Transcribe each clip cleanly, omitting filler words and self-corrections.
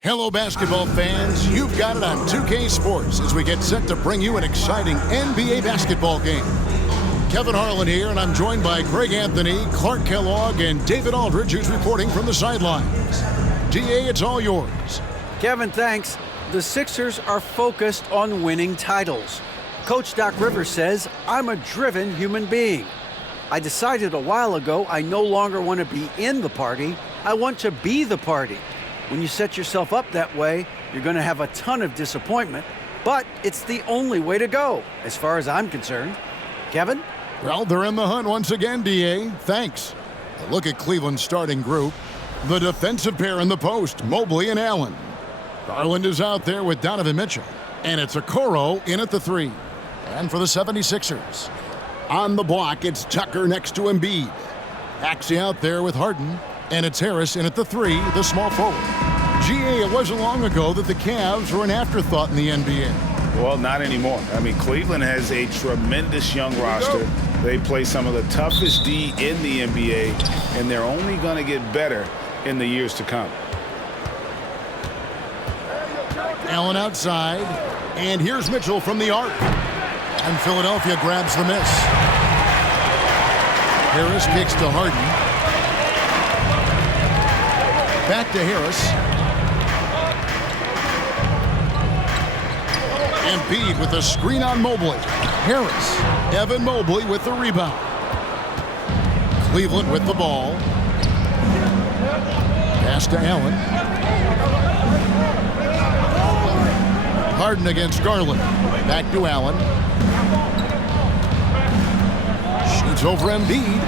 Hello, basketball fans. You've got it on 2K Sports as we get set to bring you an exciting NBA basketball game. Kevin Harlan here, and I'm joined by Greg Anthony, Clark Kellogg, and David Aldridge, who's reporting from the sidelines. DA, it's all yours. Kevin, thanks. The Sixers are focused on winning titles. Coach Doc Rivers says, "I'm a driven human being. I decided a while ago I no longer want to be in the party. I want to be the party." When you set yourself up that way, you're going to have a ton of disappointment, but it's the only way to go, as far as I'm concerned. Kevin? Well, they're in the hunt once again, DA. Thanks. A look at Cleveland's starting group. The defensive pair in the post, Mobley and Allen. Garland is out there with Donovan Mitchell, and it's Okoro in at the 3. And for the 76ers, on the block, it's Tucker next to Embiid. Axie out there with Harden, and it's Harris in at the 3, the small forward. GA, it wasn't long ago that the Cavs were an afterthought in the NBA. Well, not anymore. I mean, Cleveland has a tremendous young roster. They play some of the toughest D in the NBA, and they're only going to get better in the years to come. Allen outside, and here's Mitchell from the arc. And Philadelphia grabs the miss. Harris kicks to Harden. Back to Harris. Embiid with the screen on Mobley. Harris. Evan Mobley with the rebound. Cleveland with the ball. Pass to Allen. Harden against Garland. Back to Allen. Shoots over Embiid.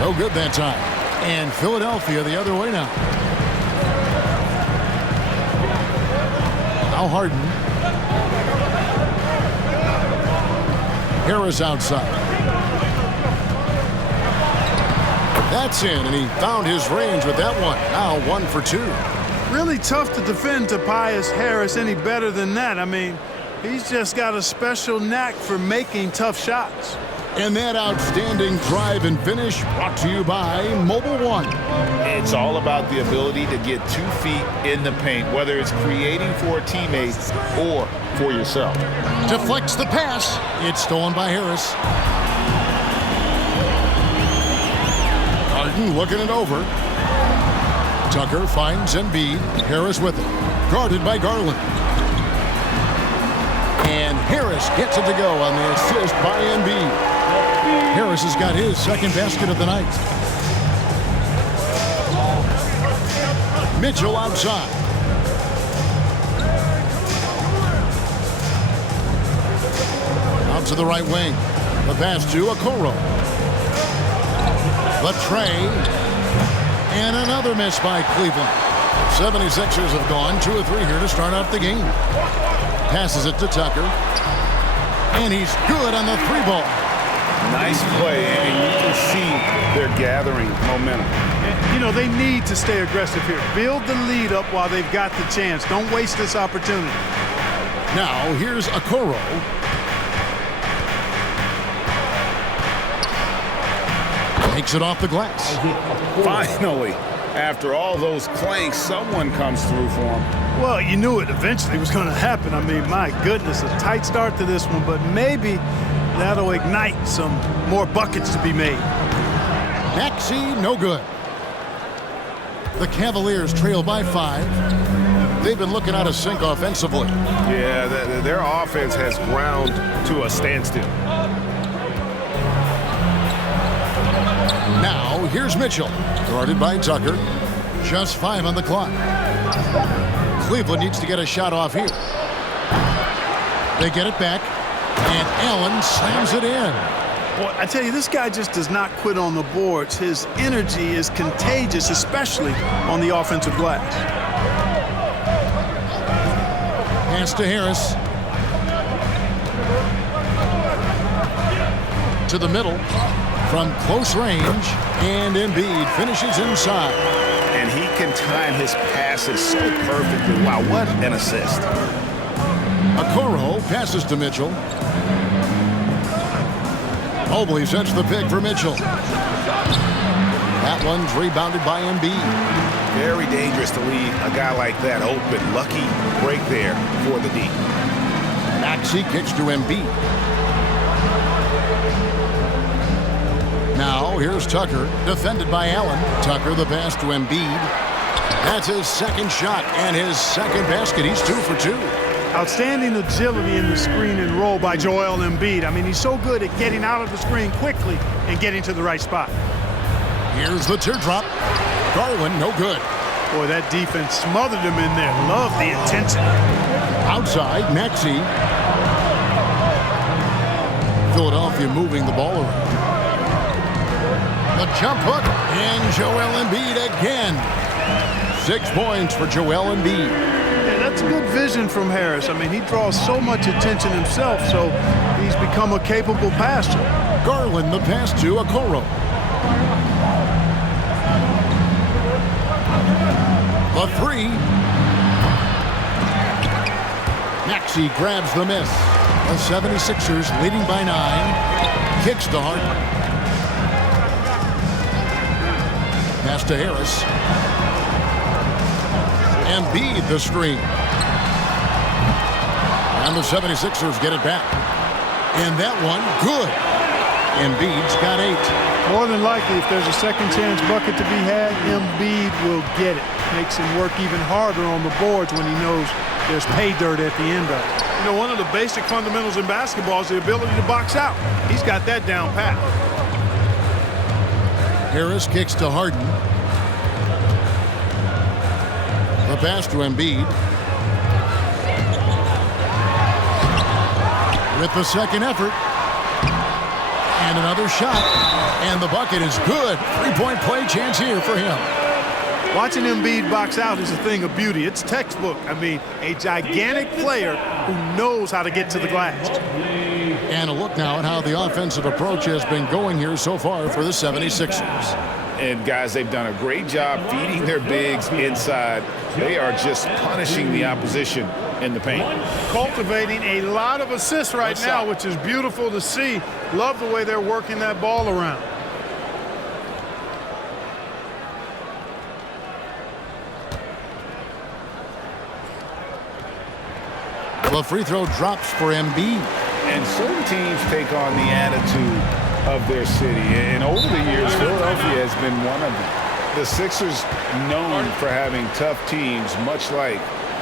No good that time. And Philadelphia the other way now. Now Harden. Harris outside. That's in, and he found his range with that one. Now 1 for 2. Really tough to defend Tobias Harris any better than that. I mean, he's just got a special knack for making tough shots. And that outstanding drive and finish brought to you by Mobile One. It's all about the ability to get 2 feet in the paint, whether it's creating for a teammate or for yourself. Deflects the pass. It's stolen by Harris. Harden looking it over. Tucker finds Embiid. Harris with it. Guarded by Garland. And Harris gets it to go on the assist by Embiid. Harris has got his second basket of the night. Mitchell outside. Out to the right wing. The pass to Okoro. The tray. And another miss by Cleveland. 76ers have gone 2 of 3 here to start off the game. Passes it to Tucker. And he's good on the 3-ball. Nice play, and you can see they're gathering momentum. You know, they need to stay aggressive here. Build the lead up while they've got the chance. Don't waste this opportunity. Now, here's Okoro. Takes it off the glass. Finally, after all those clanks, someone comes through for him. Well, you knew it eventually was going to happen. I mean, my goodness, a tight start to this one, but maybe that'll ignite some more buckets to be made. Maxey, no good. The Cavaliers trail by 5. They've been looking out of sync offensively. Yeah, their offense has ground to a standstill. Now, here's Mitchell, guarded by Tucker. Just 5 on the clock. Cleveland needs to get a shot off here. They get it back, and Allen slams it in. Boy, I tell you, this guy just does not quit on the boards. His energy is contagious, especially on the offensive glass. Pass to Harris. To the middle. From close range, and Embiid finishes inside. And he can time his passes so perfectly. Wow, what an assist. Okoro passes to Mitchell. Mobley sets the pick for Mitchell. That one's rebounded by Embiid. Very dangerous to leave a guy like that open. Lucky break there for the D. Maxey kicks to Embiid. Now here's Tucker, defended by Allen. Tucker the pass to Embiid. That's his second shot and his second basket. He's 2 for 2. Outstanding agility in the screen and roll by Joel Embiid. I mean, he's so good at getting out of the screen quickly and getting to the right spot. Here's the teardrop. Garland, no good. Boy, that defense smothered him in there. Love the intensity. Outside, Maxey. Philadelphia moving the ball around. The jump hook, and Joel Embiid again. 6 points for Joel Embiid. Yeah, that's good vision from Harris. I mean, he draws so much attention himself, so he's become a capable passer. Garland the pass to Okoro. The 3. Maxey grabs the miss. The 76ers leading by 9. Kicks to Harden. Pass to Harris. Embiid the screen. And the 76ers get it back. And that one, good. Embiid's got 8. More than likely, if there's a second chance bucket to be had, Embiid will get it. Makes him work even harder on the boards when he knows there's pay dirt at the end of it. You know, one of the basic fundamentals in basketball is the ability to box out. He's got that down pat. Harris kicks to Harden. The pass to Embiid. With the second effort. And another shot. And the bucket is good. 3-point play chance here for him. Watching Embiid box out is a thing of beauty. It's textbook. I mean, a gigantic player who knows how to get to the glass. And a look now at how the offensive approach has been going here so far for the 76ers. And, guys, they've done a great job feeding their bigs inside. They are just punishing the opposition in the paint. Cultivating a lot of assists right now, which is beautiful to see. Love the way they're working that ball around. The free throw drops for Embiid. And certain teams take on the attitude of their city. And over the years, Philadelphia has been one of them. The Sixers known for having tough teams, much like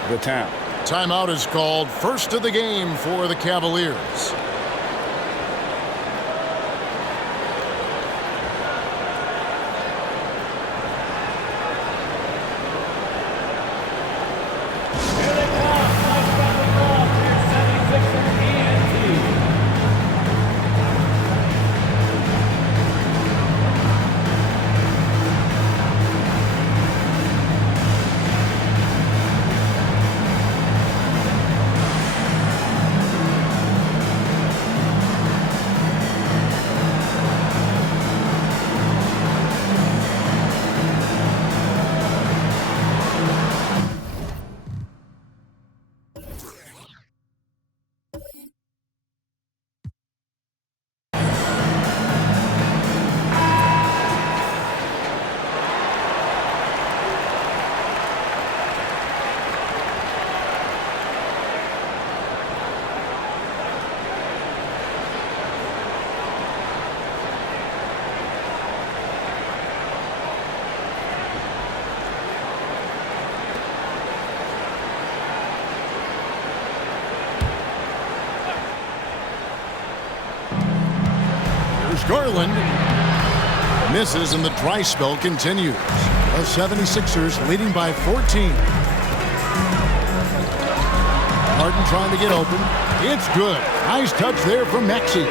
the town. Timeout is called. First of the game for the Cavaliers. Garland misses and the dry spell continues. The 76ers leading by 14. Harden trying to get open. It's good. Nice touch there from Maxey.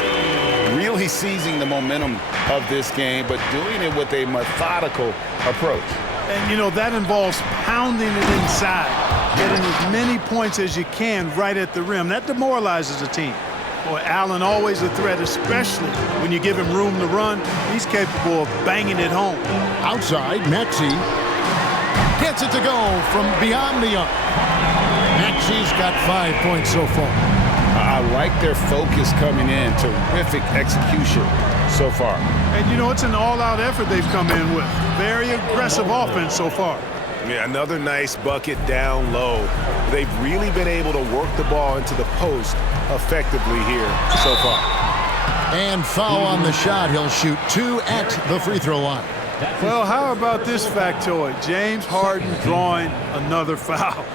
Really seizing the momentum of this game, but doing it with a methodical approach. And, you know, that involves pounding it inside, getting as many points as you can right at the rim. That demoralizes a team. Boy, Allen always a threat, especially when you give him room to run. He's capable of banging it home. Outside, Maxey gets it to go from beyond the arc. Maxey's got 5 points so far. I like their focus coming in. Terrific execution so far. And, you know, it's an all-out effort they've come in with. Very aggressive offense so far. Yeah, another nice bucket down low. They've really been able to work the ball into the post effectively here so far. And foul on the shot. He'll shoot 2 at the free throw line. Well, how about this factoid? James Harden drawing another foul.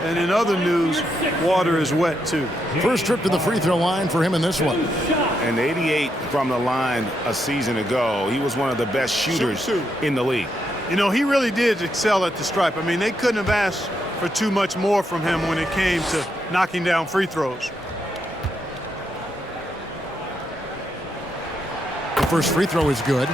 And in other news, water is wet, too. First trip to the free throw line for him in this one. And 88 from the line a season ago. He was one of the best shooters in the league. You know, he really did excel at the stripe. I mean, they couldn't have asked for too much more from him when it came to knocking down free throws. The first free throw is good.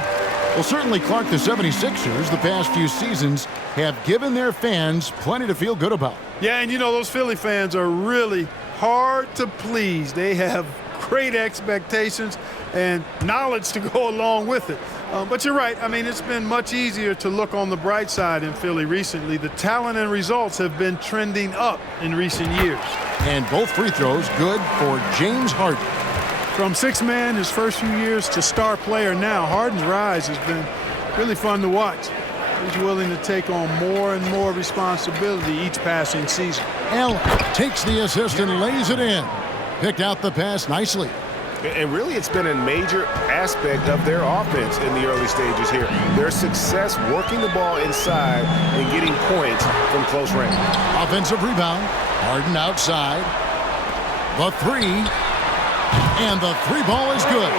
Well, certainly, Clark, the 76ers, the past few seasons, have given their fans plenty to feel good about. Yeah, and you know, those Philly fans are really hard to please. They have great expectations and knowledge to go along with it. But you're right. I mean, it's been much easier to look on the bright side in Philly recently. The talent and results have been trending up in recent years. And both free throws good for James Harden. From six-man his first few years to star player now, Harden's rise has been really fun to watch. He's willing to take on more and more responsibility each passing season. Allen takes the assist and lays it in. Picked out the pass nicely. And really, it's been a major aspect of their offense in the early stages here. Their success working the ball inside and getting points from close range. Offensive rebound. Harden outside. The three. And the three ball is good.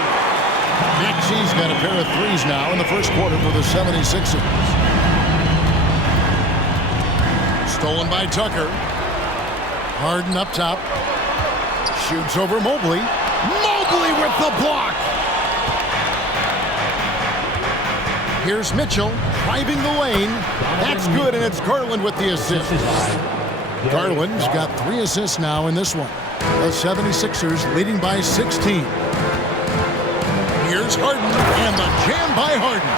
Maxi's got a pair of threes now in the first quarter for the 76ers. Stolen by Tucker. Harden up top. Shoots over Mobley. Mobley with the block. Here's Mitchell driving the lane. That's good, and it's Garland with the assist. Garland's got 3 assists now in this one. The 76ers leading by 16. Here's Harden, and the jam by Harden.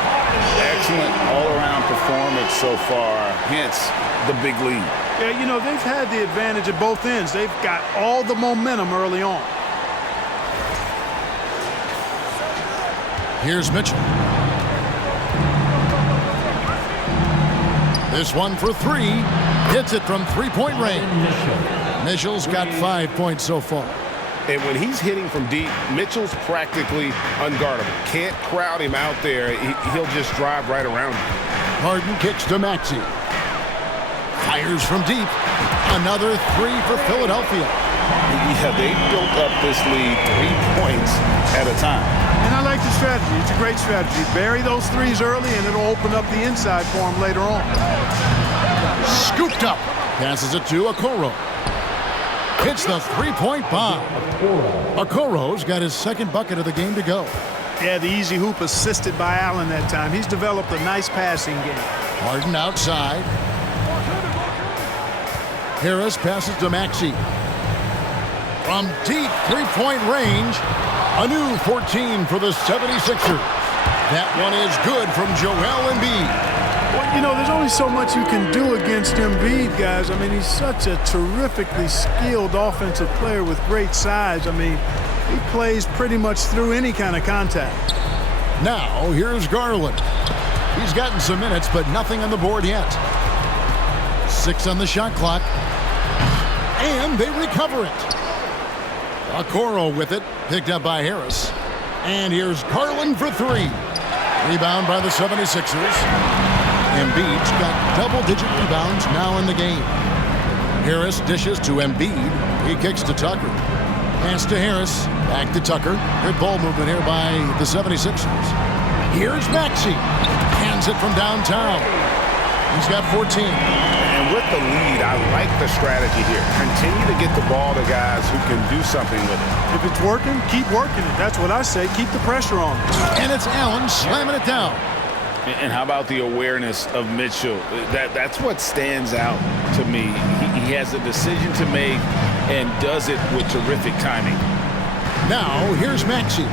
Excellent all-around performance so far, hence the big lead. Yeah, you know, they've had the advantage at both ends. They've got all the momentum early on. Here's Mitchell. This one for 3. Hits it from three-point range. Mitchell's got 5 points so far. And when he's hitting from deep, Mitchell's practically unguardable. Can't crowd him out there. He'll just drive right around him. Harden kicks to Maxey. Fires from deep. Another 3 for Philadelphia. Yeah, they built up this lead 3 points at a time. And I like the strategy. It's a great strategy. Bury those threes early, and it'll open up the inside for him later on. Scooped up. Passes it to Okoro. Hits the three-point bomb. Okoro's got his second bucket of the game to go. Yeah, the easy hoop assisted by Allen that time. He's developed a nice passing game. Harden outside. Harris passes to Maxey. From deep three-point range, a new 14 for the 76ers. That one is good from Joel Embiid. Well, you know, there's only so much you can do against Embiid, guys. I mean, he's such a terrifically skilled offensive player with great size. I mean, he plays pretty much through any kind of contact. Now, here's Garland. He's gotten some minutes, but nothing on the board yet. 6 on the shot clock. And they recover it. Okoro with it, picked up by Harris. And here's Garland for 3. Rebound by the 76ers. Embiid's got double-digit rebounds now in the game. Harris dishes to Embiid. He kicks to Tucker. Pass to Harris. Back to Tucker. Good ball movement here by the 76ers. Here's Maxey. Hands it from downtown. He's got 14. And with the lead, I like the strategy here. Continue to get the ball to guys who can do something with it. If it's working, keep working it. That's what I say. Keep the pressure on. And it's Allen slamming it down. And how about the awareness of Mitchell? That's what stands out to me. He has a decision to make and does it with terrific timing. Now, here's Maxey.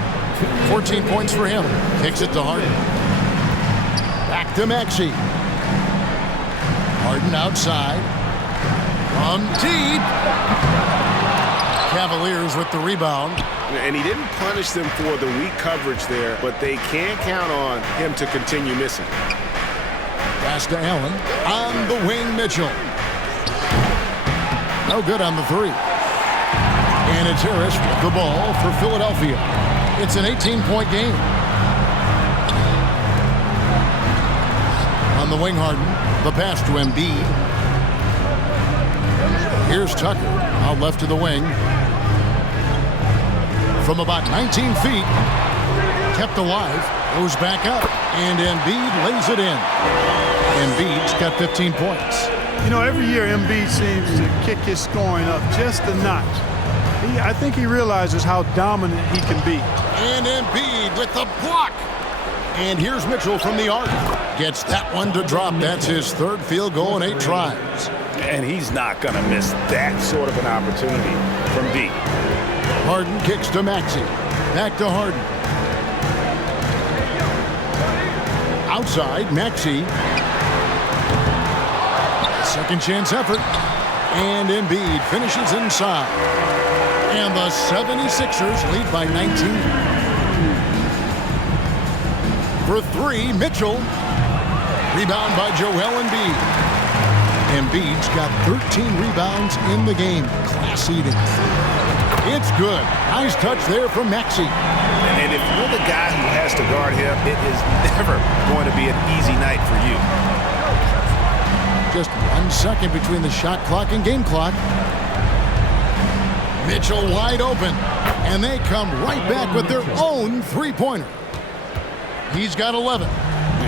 14 points for him. Kicks it to Harden. Back to Maxey. Harden outside. From deep. Cavaliers with the rebound. And he didn't punish them for the weak coverage there, but they can't count on him to continue missing. Pass to Allen. On the wing, Mitchell. No good on the three. And it's Harris with the ball for Philadelphia. It's an 18-point game. On the wing, Harden. The pass to Embiid. Here's Tucker. Out left to the wing. From about 19 feet. Kept alive. Goes back up. And Embiid lays it in. Embiid's got 15 points. You know, every year Embiid seems to kick his scoring up just a notch. I think he realizes how dominant he can be. And Embiid with the block. And here's Mitchell from the arc. Gets that one to drop. That's his third field goal in 8 tries. And he's not going to miss that sort of an opportunity from deep. Harden kicks to Maxey. Back to Harden. Outside, Maxey. Second chance effort. And Embiid finishes inside. And the 76ers lead by 19. For 3, Mitchell. Rebound by Joel Embiid. Embiid's got 13 rebounds in the game. Class eating. It's good. Nice touch there from Maxey. And if you're the guy who has to guard him, it is never going to be an easy night for you. Just 1 second between the shot clock and game clock. Mitchell wide open. And they come right back with their own three-pointer. He's got 11.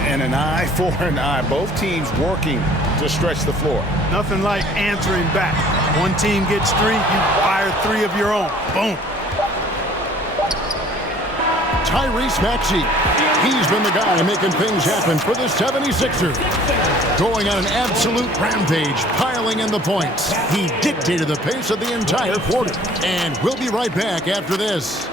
And an eye for an eye. Both teams working to stretch the floor. Nothing like answering back. One team gets 3, you fire 3 of your own. Boom. Tyrese Maxey. He's been the guy making things happen for the 76ers. Going on an absolute rampage, piling in the points. He dictated the pace of the entire quarter. And we'll be right back after this.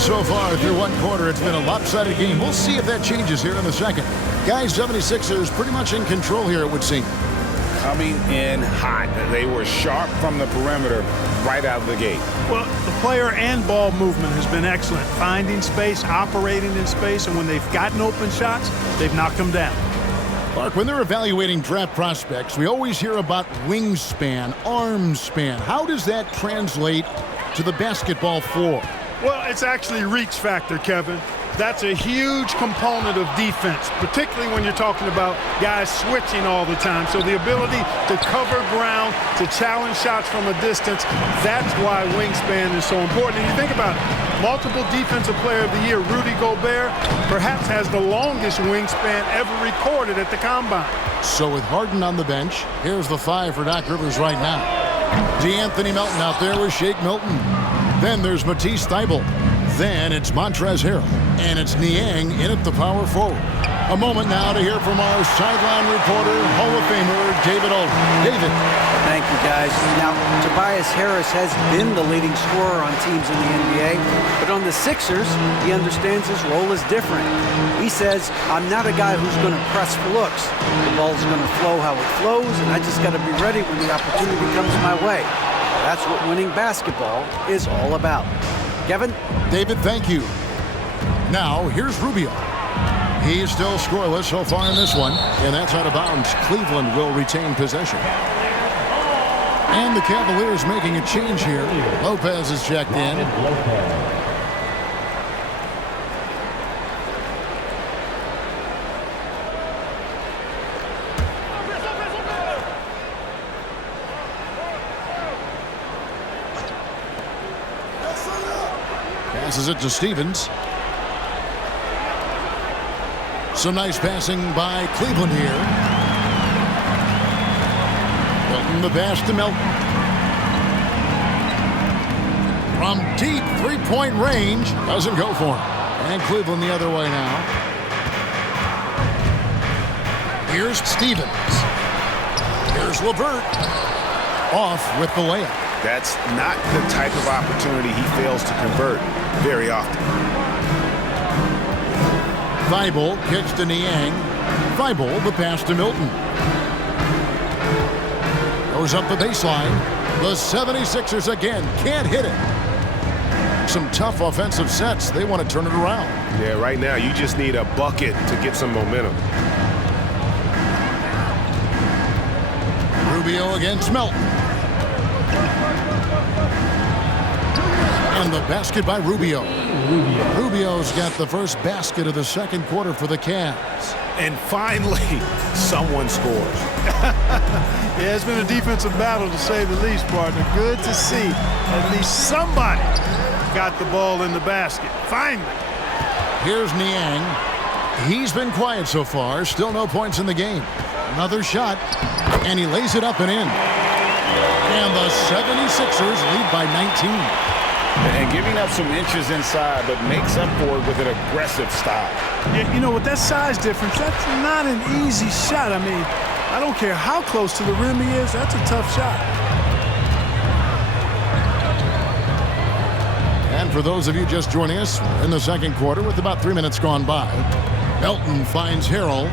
And so far through one quarter, it's been a lopsided game. We'll see if that changes here in the second. Guys, 76ers pretty much in control here, it would seem. Coming in hot. They were sharp from the perimeter right out of the gate. Well, the player and ball movement has been excellent. Finding space, operating in space, and when they've gotten open shots, they've knocked them down. Mark, when they're evaluating draft prospects, we always hear about wingspan, arm span. How does that translate to the basketball floor? Well, it's actually reach factor, Kevin. That's a huge component of defense, particularly when you're talking about guys switching all the time. So the ability to cover ground, to challenge shots from a distance, that's why wingspan is so important. And you think about it, multiple Defensive Player of the Year, Rudy Gobert, perhaps has the longest wingspan ever recorded at the Combine. So with Harden on the bench, here's the 5 for Doc Rivers right now. DeAnthony Melton out there with Shake Milton. Then there's Matisse Thybulle. Then it's Montrezl Harrell. And it's Niang in at the power forward. A moment now to hear from our sideline reporter, Hall of Famer David Olden. David. Thank you, guys. Now, Tobias Harris has been the leading scorer on teams in the NBA, but on the Sixers, he understands his role is different. He says, I'm not a guy who's going to press for looks. The ball's going to flow how it flows, and I just got to be ready when the opportunity comes my way. That's what winning basketball is all about. Kevin? David, thank you. Now, here's Rubio. He's still scoreless so far in this one, and that's out of bounds. Cleveland will retain possession. And the Cavaliers making a change here. Lopez is checked in. Passes it to Stevens. Some nice passing by Cleveland here. Milton the pass to Melton. From deep three-point range. Doesn't go for him. And Cleveland the other way now. Here's Stevens. Here's LeVert. Off with the layup. That's not the type of opportunity he fails to convert very often. Thybulle kicks to Niang. Thybulle the pass to Milton. Goes up the baseline. The 76ers again can't hit it. Some tough offensive sets. They want to turn it around. Yeah, right now you just need a bucket to get some momentum. Rubio against Melton. And the basket by Rubio. Rubio's got the first basket of the second quarter for the Cavs. And finally, someone scores. Yeah, it's been a defensive battle to say the least, partner. Good to see at least somebody got the ball in the basket. Finally. Here's Niang. He's been quiet so far. Still no points in the game. Another shot. And he lays it up and in. And the 76ers lead by 19. And giving up some inches inside, but makes up for it with an aggressive style. Yeah, you know, with that size difference, that's not an easy shot. I mean, I don't care how close to the rim he is, that's a tough shot. And for those of you just joining us, we're in the second quarter with about 3 minutes gone by. Melton finds Harrell.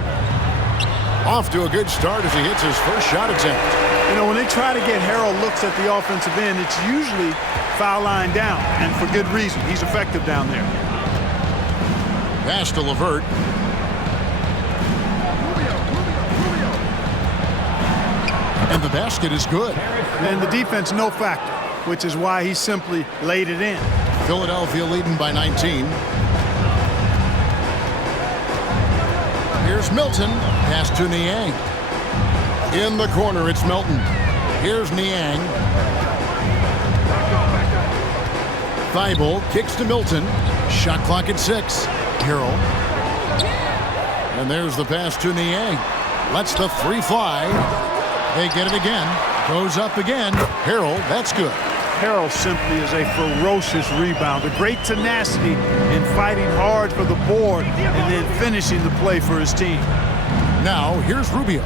Off to a good start as he hits his first shot attempt. You know, when they try to get Harrell looks at the offensive end, it's usually foul line down, and for good reason. He's effective down there. Pass to LeVert. And the basket is good. And the defense, no factor, which is why he simply laid it in. Philadelphia leading by 19. Here's Milton. Pass to Niang. In the corner, it's Milton. Here's Niang. Thybulle kicks to Milton. Shot clock at 6. Harrell. And there's the pass to Niang. Lets the three fly. They get it again. Goes up again. Harrell, that's good. Harrell simply is a ferocious rebounder. Great tenacity in fighting hard for the board and then finishing the play for his team. Now, here's Rubio.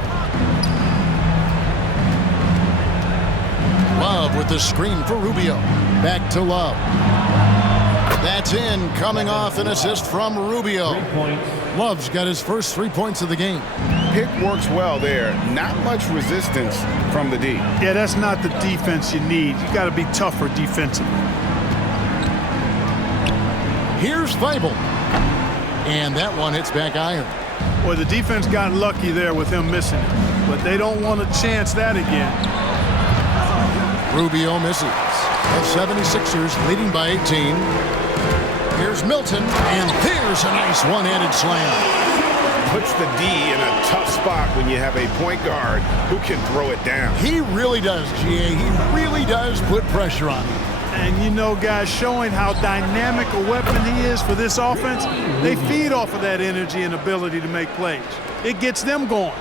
Love with the screen for Rubio. Back to Love. That's in, coming off an assist from Rubio. Love's got his first 3 points of the game. Pick works well there. Not much resistance from the D. Yeah, that's not the defense you need. You got to be tougher defensively. Here's Thybulle. And that one hits back iron. Well, the defense got lucky there with him missing it, but they don't want to chance that again. Rubio misses. The 76ers leading by 18. Here's Milton, and there's a nice one-handed slam. Puts the D in a tough spot when you have a point guard who can throw it down. He really does, GA. He really does put pressure on him. And you know, guys, showing how dynamic a weapon he is for this offense, they feed off of that energy and ability to make plays. It gets them going.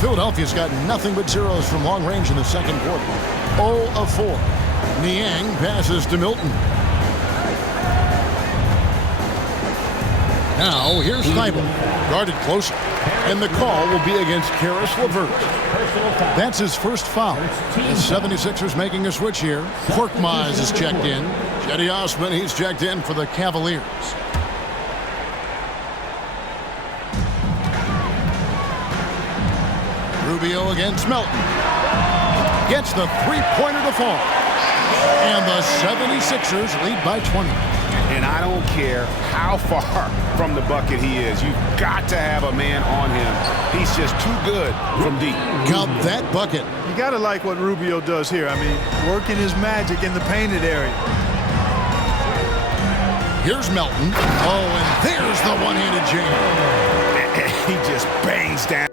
Philadelphia's got nothing but zeros from long range in the second quarter. 0 of 4. Niang passes to Milton. Now here's Thybulle, guarded closer. And the call will be against Karis LeVert. That's his first foul. The 76ers making a switch here. Korkmaz is checked in. Cedi Osman, he's checked in for the Cavaliers. Rubio against Melton. Gets the three-pointer to fall. And the 76ers lead by 20. And I don't care how far from the bucket he is. You've got to have a man on him. He's just too good from deep. Count that bucket. You got to like what Rubio does here. I mean, working his magic in the painted area. Here's Melton. Oh, and there's the one-handed jam. He just bangs down.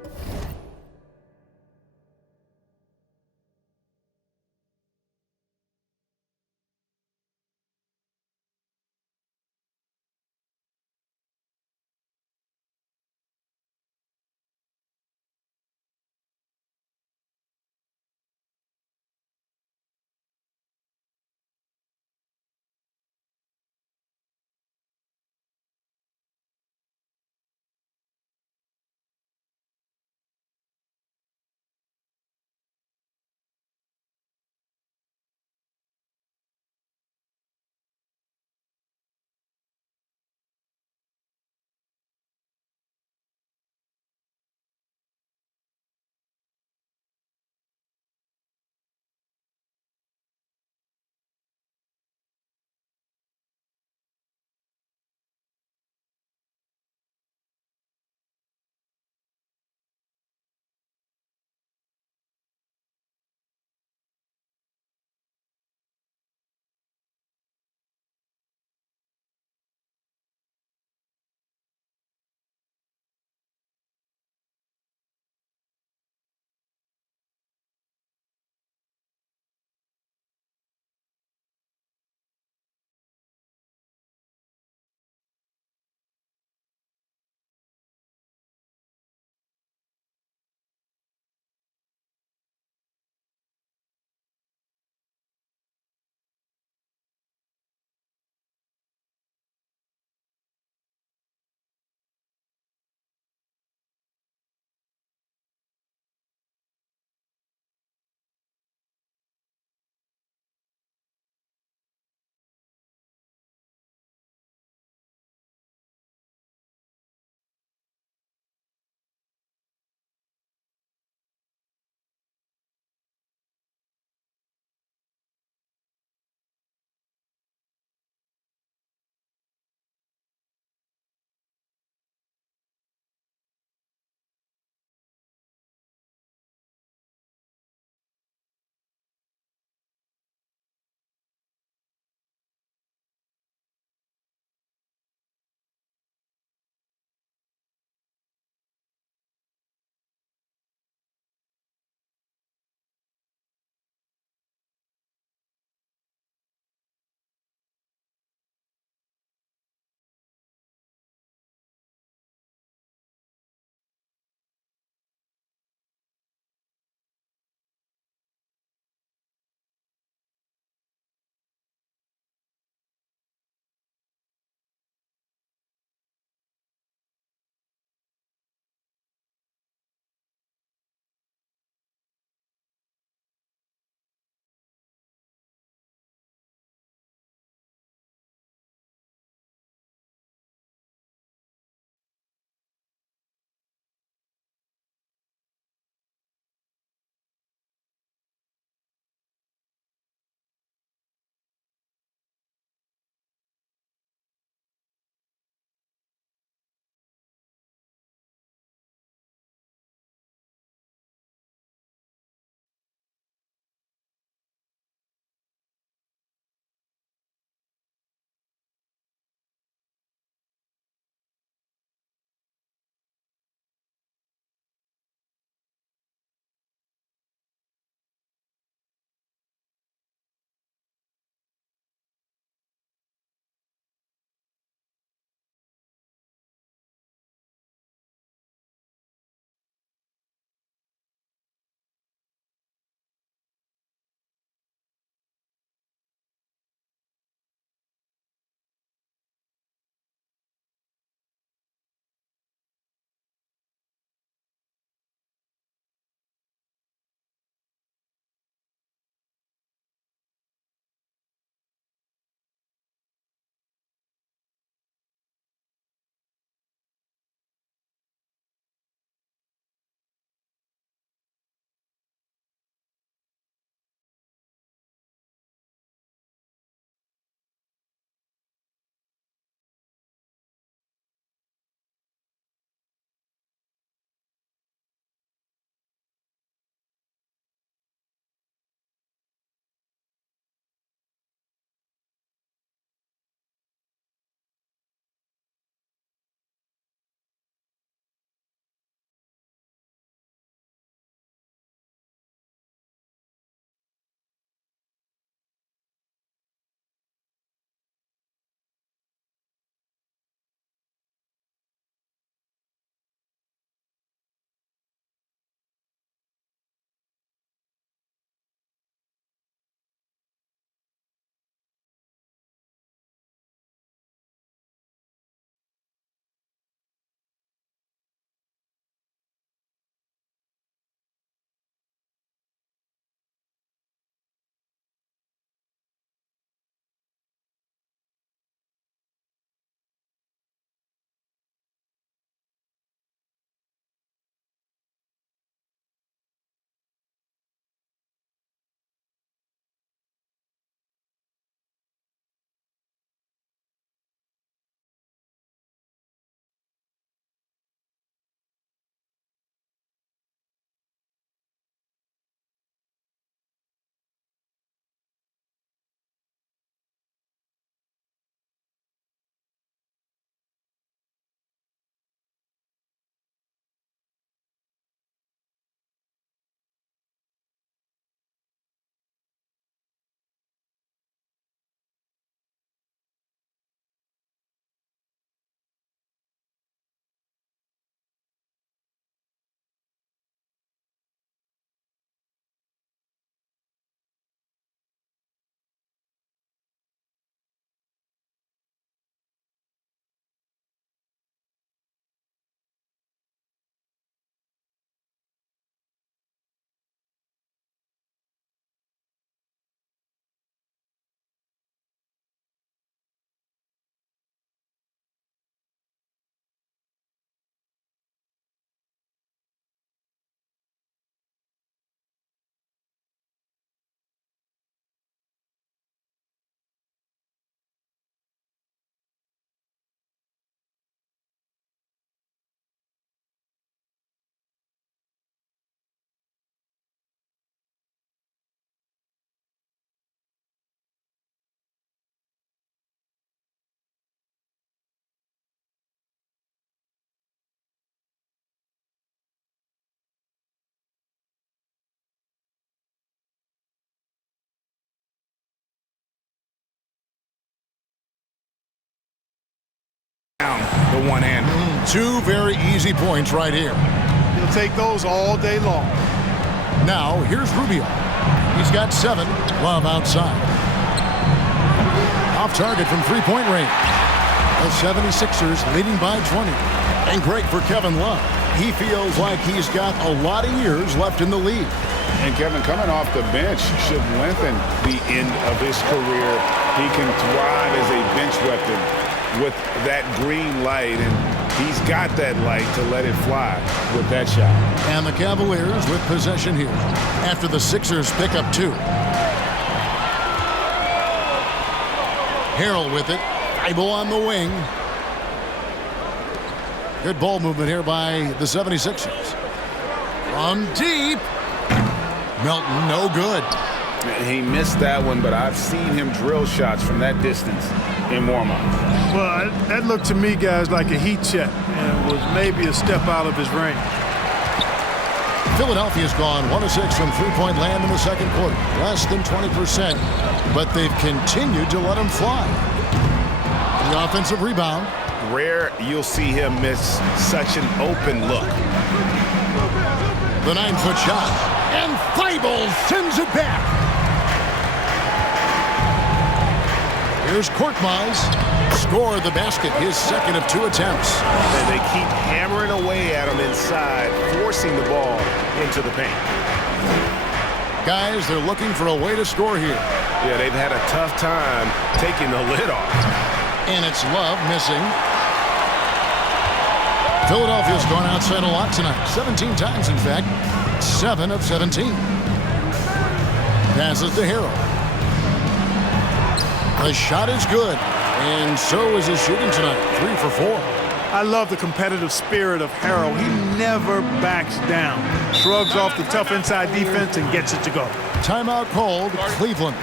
the one-hander. Two very easy points right here. He'll take those all day long. Now, here's Rubio. He's got 7. Love outside. Off target from three-point range. The 76ers leading by 20. And great for Kevin Love. He feels like he's got a lot of years left in the league. And Kevin, coming off the bench should lengthen the end of his career. He can thrive as a bench weapon with that green light, and he's got that light to let it fly with that shot. And the Cavaliers with possession here after the Sixers pick up 2. Harrell with it. Thibault on the wing. Good ball movement here by the 76ers. From deep. Melton, no good. He missed that one, but I've seen him drill shots from that distance in warm-up. Well, that looked to me, guys, like a heat check, and was maybe a step out of his range. Philadelphia's gone 1 of 6 from three-point land in the second quarter. Less than 20%, but they've continued to let him fly. The offensive rebound. Rare you'll see him miss such an open look. The 9-foot shot. And Thibault sends it back. Here's Korkmaz. Scored the basket, his second of 2 attempts. And they keep hammering away at him inside, forcing the ball into the paint. Guys, they're looking for a way to score here. Yeah, they've had a tough time taking the lid off. And it's Love missing. Philadelphia's gone outside a lot tonight. 17 times, in fact. 7 of 17. Passes to Harrell. The shot is good. And so is his shooting tonight. 3 for 4. I love the competitive spirit of Harrell. He never backs down. Shrugs off the tough inside defense and gets it to go. Timeout called, Cleveland.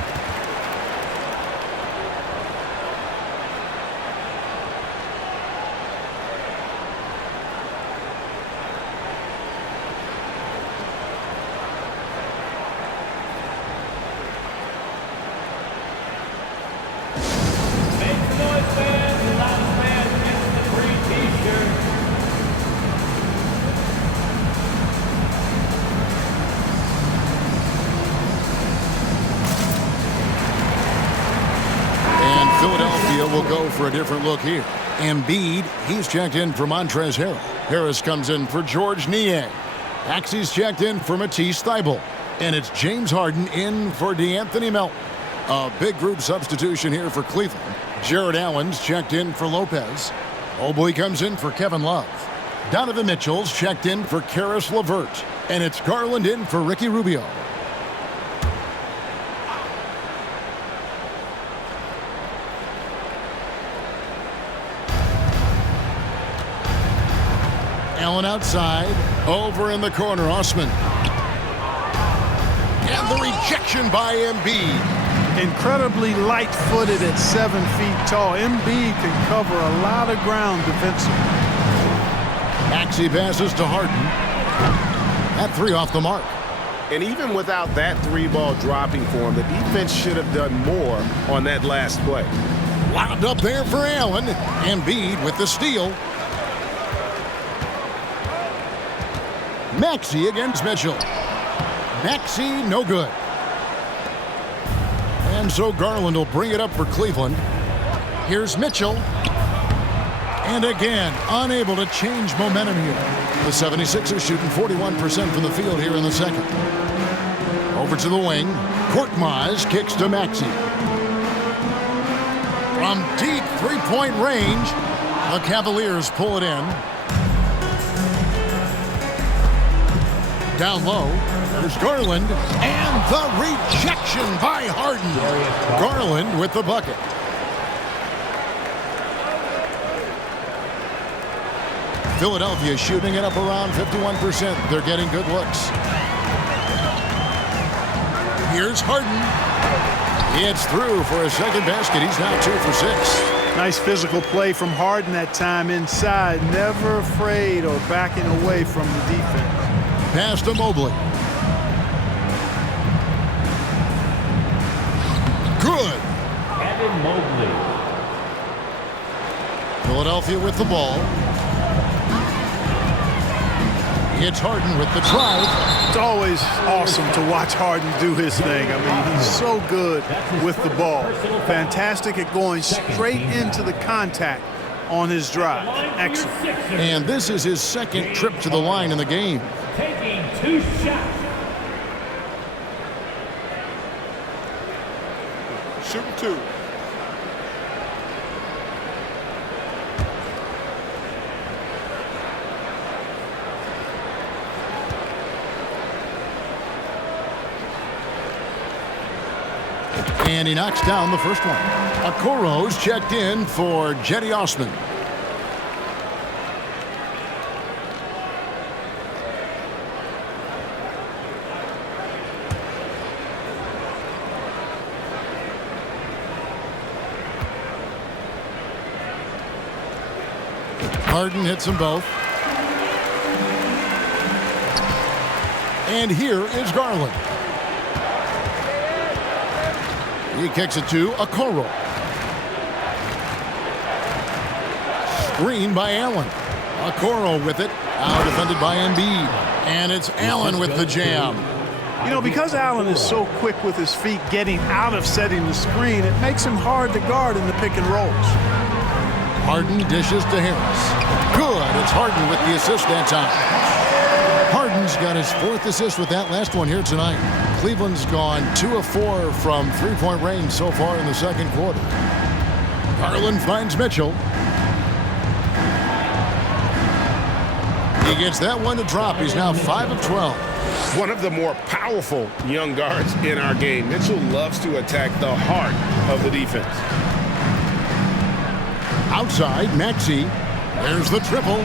Philadelphia will go for a different look here. Embiid, he's checked in for Montrezl Harrell. Harris comes in for George Niang. Maxey's checked in for Matisse Thybulle. And it's James Harden in for DeAnthony Melton. A big group substitution here for Cleveland. Jared Allen's checked in for Lopez. Mobley comes in for Kevin Love. Donovan Mitchell's checked in for Karis LeVert. And it's Garland in for Ricky Rubio. Allen outside, over in the corner, Osman. And the rejection by Embiid. Incredibly light-footed at 7 feet tall. Embiid can cover a lot of ground defensively. Maxey passes to Harden. That 3 off the mark. And even without that 3-ball dropping for him, the defense should have done more on that last play. Lobbed up there for Allen. Embiid with the steal. Maxey against Mitchell. Maxey, no good. And so Garland will bring it up for Cleveland. Here's Mitchell. And again, unable to change momentum here. The 76ers shooting 41% from the field here in the second. Over to the wing. Korkmaz kicks to Maxey. From deep three-point range, the Cavaliers pull it in. Down low, there's Garland, and the rejection by Harden. Garland with the bucket. Philadelphia shooting it up around 51%. They're getting good looks. Here's Harden. It's through for a second basket. He's now 2 for 6. Nice physical play from Harden that time inside. Never afraid or backing away from the defense. Pass to Mobley. Good. Evan Mobley. Philadelphia with the ball. It's Harden with the drive. It's always awesome to watch Harden do his thing. I mean, he's so good with the ball. Fantastic at going straight into the contact on his drive. Excellent. And this is his second trip to the line in the game. Taking 2 shots. Shooting 2. And he knocks down the first one. Okoro's checked in for Jetty Osman. Harden hits them both. And here is Garland. He kicks it to Okoro. Screen by Allen. Okoro with it. Out defended by Embiid. And it's Allen with the jam. You know, because Allen is so quick with his feet getting out of setting the screen, it makes him hard to guard in the pick and rolls. Harden dishes to Harris. Good. It's Harden with the assist that time. Harden's got his 4th assist with that last one here tonight. Cleveland's gone 2 of 4 from three-point range so far in the second quarter. Garland finds Mitchell. He gets that one to drop. He's now 5 of 12. One of the more powerful young guards in our game. Mitchell loves to attack the heart of the defense. Outside, Maxey. There's the triple.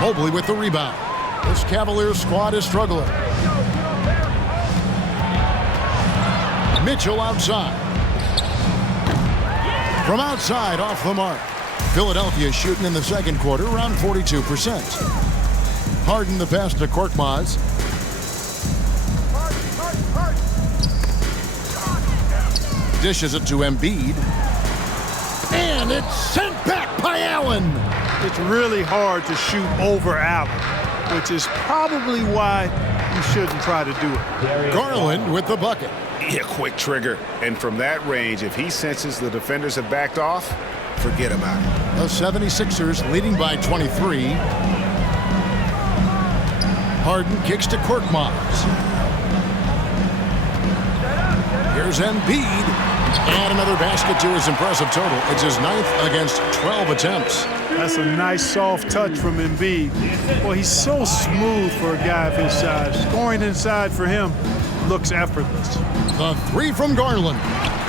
Mobley with the rebound. This Cavaliers squad is struggling. Mitchell outside. From outside, off the mark. Philadelphia shooting in the second quarter around 42%. Harden the pass to Korkmaz. Dishes it to Embiid. And it's sent back by Allen. It's really hard to shoot over Allen, which is probably why you shouldn't try to do it. Garland with the bucket. Yeah, quick trigger. And from that range, if he senses the defenders have backed off, forget about it. The 76ers leading by 23. Harden kicks to Korkmaz. Here's Embiid. And another basket to his impressive total. It's his 9th against 12 attempts. That's a nice soft touch from Embiid. Well, he's so smooth for a guy of his size. Scoring inside for him looks effortless. The 3 from Garland.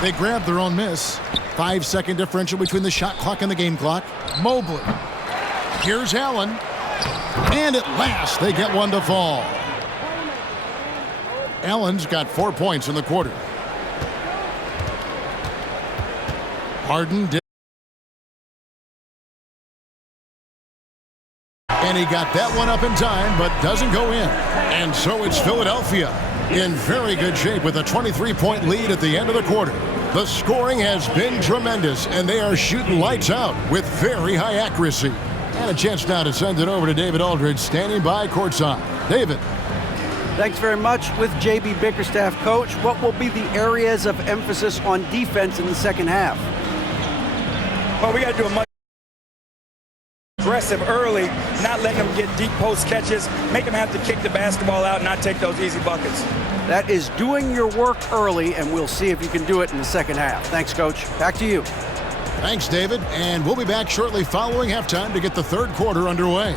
They grab their own miss. 5-second differential between the shot clock and the game clock. Mobley. Here's Allen. And at last, they get one to fall. Allen's got 4 points in the quarter. Harden did. And he got that one up in time, but doesn't go in. And so it's Philadelphia in very good shape with a 23-point lead at the end of the quarter. The scoring has been tremendous, and they are shooting lights out with very high accuracy. And a chance now to send it over to David Aldridge, standing by courtside. David. Thanks very much. With J.B. Bickerstaff, Coach, what will be the areas of emphasis on defense in the second half? Well, we got to do a much aggressive early, not letting them get deep post catches, make them have to kick the basketball out and not take those easy buckets. That is doing your work early, and we'll see if you can do it in the second half. Thanks, Coach. Back to you. Thanks, David. And we'll be back shortly following halftime to get the third quarter underway.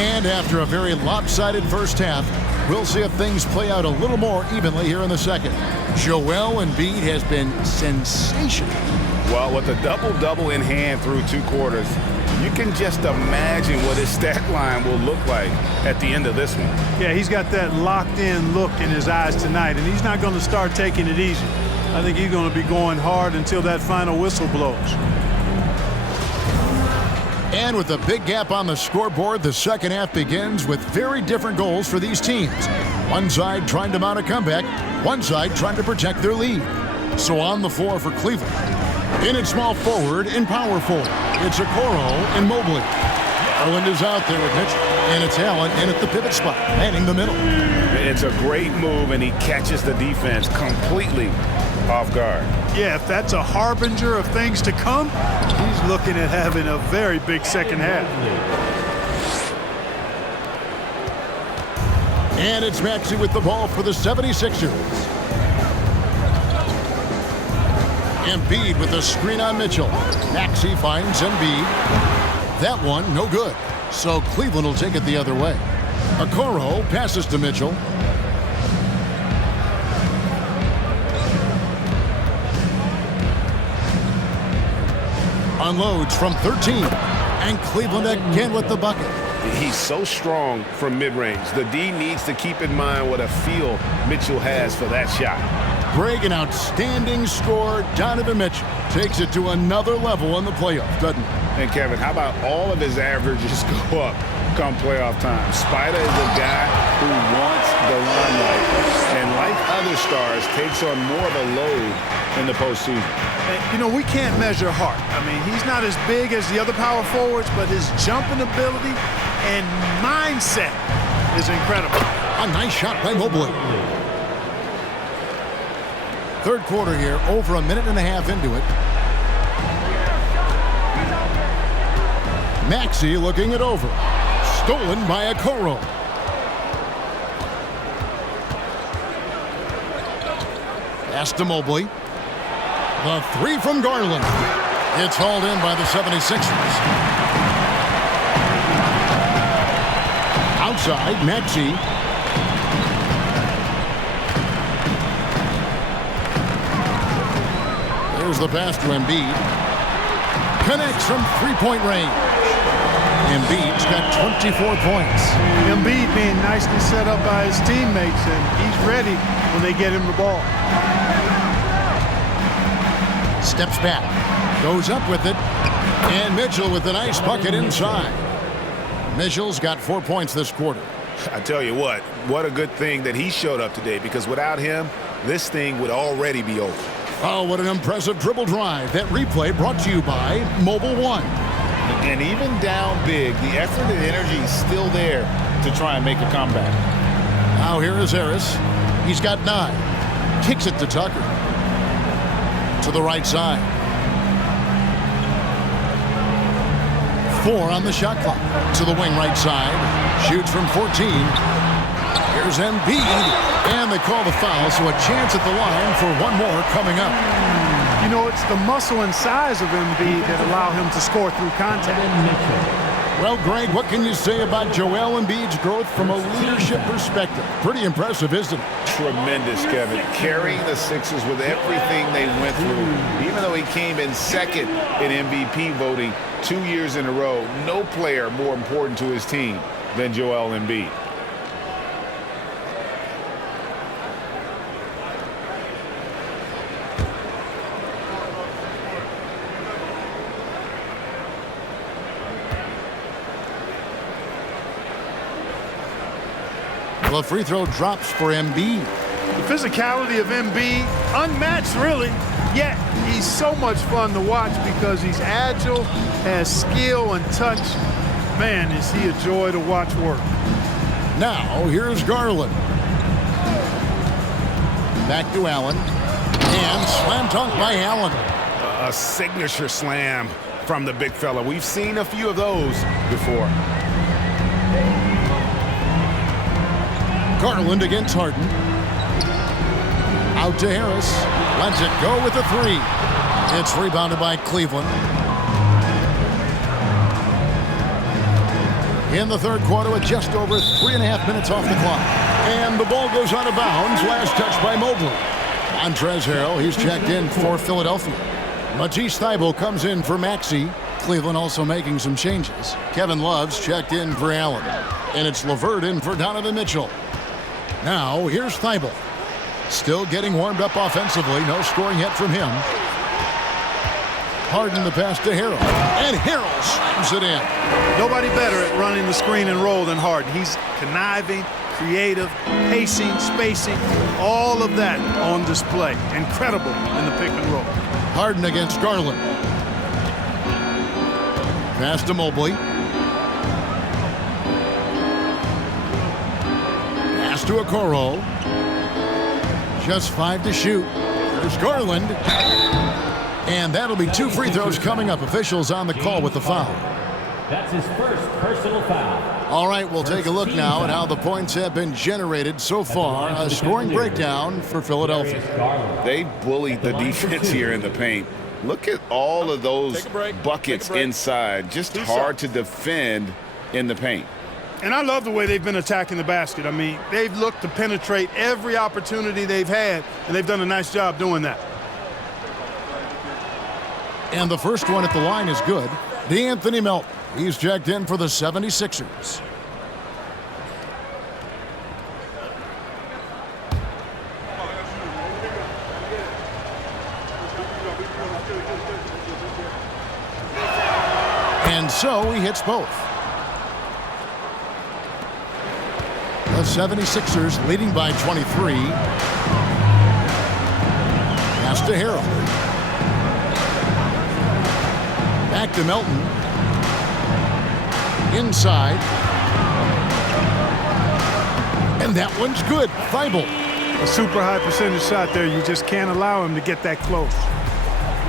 And after a very lopsided first half, we'll see if things play out a little more evenly here in the second. Joel Embiid has been sensational. Well, with a double-double in hand through 2 quarters, you can just imagine what his stat line will look like at the end of this one. Yeah, he's got that locked-in look in his eyes tonight, and he's not going to start taking it easy. I think he's going to be going hard until that final whistle blows. And with a big gap on the scoreboard, the second half begins with very different goals for these teams. One side trying to mount a comeback, one side trying to protect their lead. So on the floor for Cleveland, in at small forward and power forward, it's Okoro and Mobley. Garland is out there with Mitchell, and it's Allen in at the pivot spot, manning the middle. It's a great move, and he catches the defense completely off guard. Yeah, if that's a harbinger of things to come, he's looking at having a very big second half. And it's Maxey with the ball for the 76ers. Embiid with a screen on Mitchell. Maxey finds Embiid. That one, no good. So Cleveland will take it the other way. Okoro passes to Mitchell. Unloads from 13. And Cleveland again with the bucket. He's so strong from mid-range. The D needs to keep in mind what a feel Mitchell has for that shot. Greg, an outstanding scorer. Donovan Mitchell takes it to another level in the playoffs, doesn't he? And Kevin, how about all of his averages go up come playoff time? Spider is a guy who wants the limelight, and like other stars, takes on more of a load in the postseason. You know, we can't measure heart. I mean, he's not as big as the other power forwards, but his jumping ability and mindset is incredible. A nice shot by Mobley. Third quarter here, over a minute and a half into it. Maxey looking it over. Stolen by Okoro. Pass to Mobley. The three from Garland. It's hauled in by the 76ers. Outside, Maxey. There's the pass to Embiid. Connects from three-point range. Embiid's got 24 points. Embiid being nicely set up by his teammates, and he's ready when they get him the ball. Steps back. Goes up with it. And Mitchell with a nice bucket inside. Mitchell's got 4 points this quarter. I tell you what a good thing that he showed up today, because without him, this thing would already be over. Oh, what an impressive dribble drive. That replay brought to you by Mobile One. And even down big, the effort and energy is still there to try and make a comeback. Now here is Harris. He's got 9. Kicks it to Tucker. To the right side. 4 on the shot clock. To the wing right side. Shoots from 14. Here's Embiid. And they call the foul, so a chance at the line for one more coming up. You know, it's the muscle and size of Embiid that allow him to score through contact. Well, Greg, what can you say about Joel Embiid's growth from a leadership perspective? Pretty impressive, isn't it? Tremendous, Kevin. Carrying the Sixers with everything they went through. Even though he came in second in MVP voting 2 years in a row, no player more important to his team than Joel Embiid. The free throw drops for Embiid. The physicality of Embiid, unmatched really, yet he's so much fun to watch because he's agile, has skill and touch. Man, is he a joy to watch work. Now, here's Garland. Back to Allen. And slam dunk by Allen. A signature slam from the big fella. We've seen a few of those before. Garland against Harden. Out to Harris. Lets it go with the 3. It's rebounded by Cleveland. in the third quarter with just over 3.5 minutes off the clock. And the ball goes out of bounds. Last touch by Mobley. Montrezl Harrell, he's checked in for Philadelphia. Matisse Thybulle comes in for Maxey. Cleveland also making some changes. Kevin Love's checked in for Allen. And it's LeVert in for Donovan Mitchell. Now, here's Thybulle. Still getting warmed up offensively. No scoring yet from him. Harden the pass to Harrell. And Harrell slams it in. Nobody better at running the screen and roll than Harden. He's conniving, creative, pacing, spacing, all of that on display. Incredible in the pick and roll. Harden against Garland. Pass to Mobley. Pass to Okoro. Just 5 to shoot. There's Garland. And that'll be 2 free throws coming up. Officials on the call with the foul. That's his first personal foul. All right, we'll take a look now at how the points have been generated so far. A scoring breakdown for Philadelphia. They bullied the defense here in the paint. Look at all of those buckets inside. Just hard to defend in the paint. And I love the way they've been attacking the basket. I mean, they've looked to penetrate every opportunity they've had, and they've done a nice job doing that. And the first one at the line is good. DeAnthony Melton. He's checked in for the 76ers. And so he hits both. The 76ers leading by 23. Pass to Harrell. Back to Melton. Inside. And that one's good. Thybulle. A super high percentage shot there. You just can't allow him to get that close.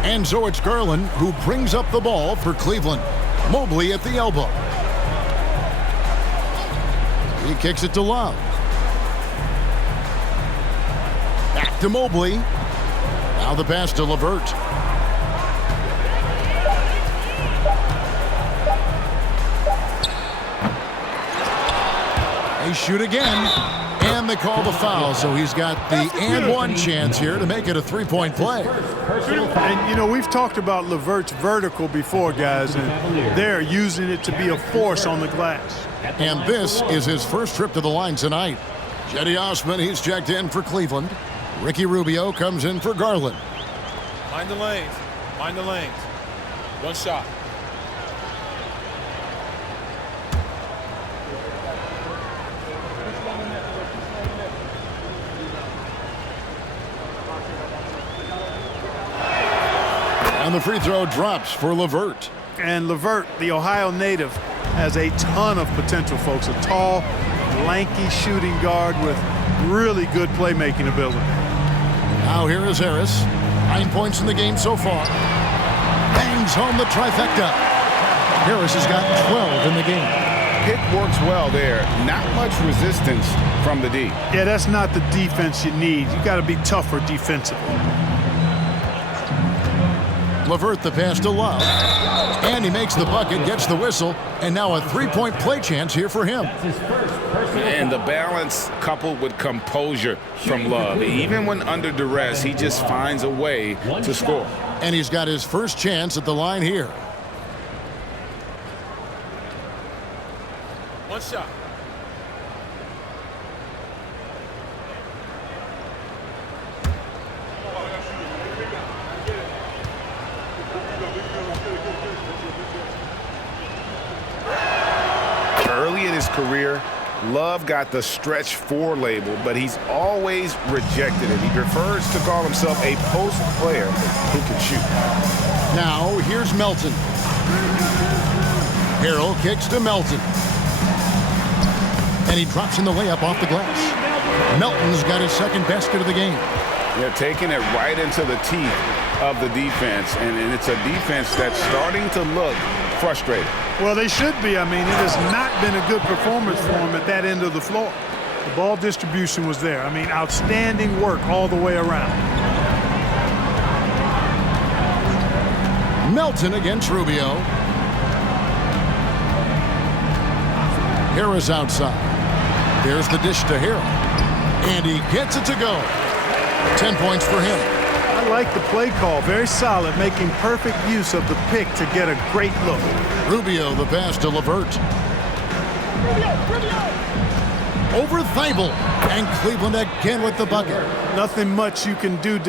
And so it's Garland who brings up the ball for Cleveland. Mobley at the elbow. He kicks it to Love. Back to Mobley. Now the pass to LeVert. They shoot again, and they call the foul, so he's got the and one chance here to make it a three-point play. And, you know, we've talked about LeVert's vertical before, guys, and they're using it to be a force on the glass. And this is his first trip to the line tonight. Cedi Osman, he's checked in for Cleveland. Ricky Rubio comes in for Garland. Mind the lanes. Mind the lanes. One shot. And the free throw drops for LeVert. And LeVert, the Ohio native, has a ton of potential, folks. A tall, lanky shooting guard with really good playmaking ability. Now here is Harris. 9 points in the game so far. Bangs home the trifecta. Harris has got 12 in the game. Pick works well there. Not much resistance from the D. Yeah, that's not the defense you need. You got to be tougher defensively. LeVert the pass to Love. And he makes the bucket, gets the whistle, and now a three-point play chance here for him. And the balance coupled with composure from Love. Even when under duress, he just finds a way to score. And he's got his first chance at the line here. One shot. Early in his career, Love got the stretch 4 label, but he's always rejected it. He prefers to call himself a post player who can shoot. Now, here's Melton. Harrell kicks to Melton. And he drops in the layup off the glass. Melton's got his second basket of the game. They're taking it right into the teeth of the defense, and it's a defense that's starting to look frustrated. Well, they should be. I mean, it has not been a good performance for them at that end of the floor. The ball distribution was there. I mean, outstanding work all the way around. Melton against Rubio. Harris outside. There's the dish to Harris. And he gets it to go. 10 points for him. I like the play call. Very solid, making perfect use of the pick to get a great look. Rubio, the pass to LeVert. Over Thibault. And Cleveland again with the bucket. Nothing much you can do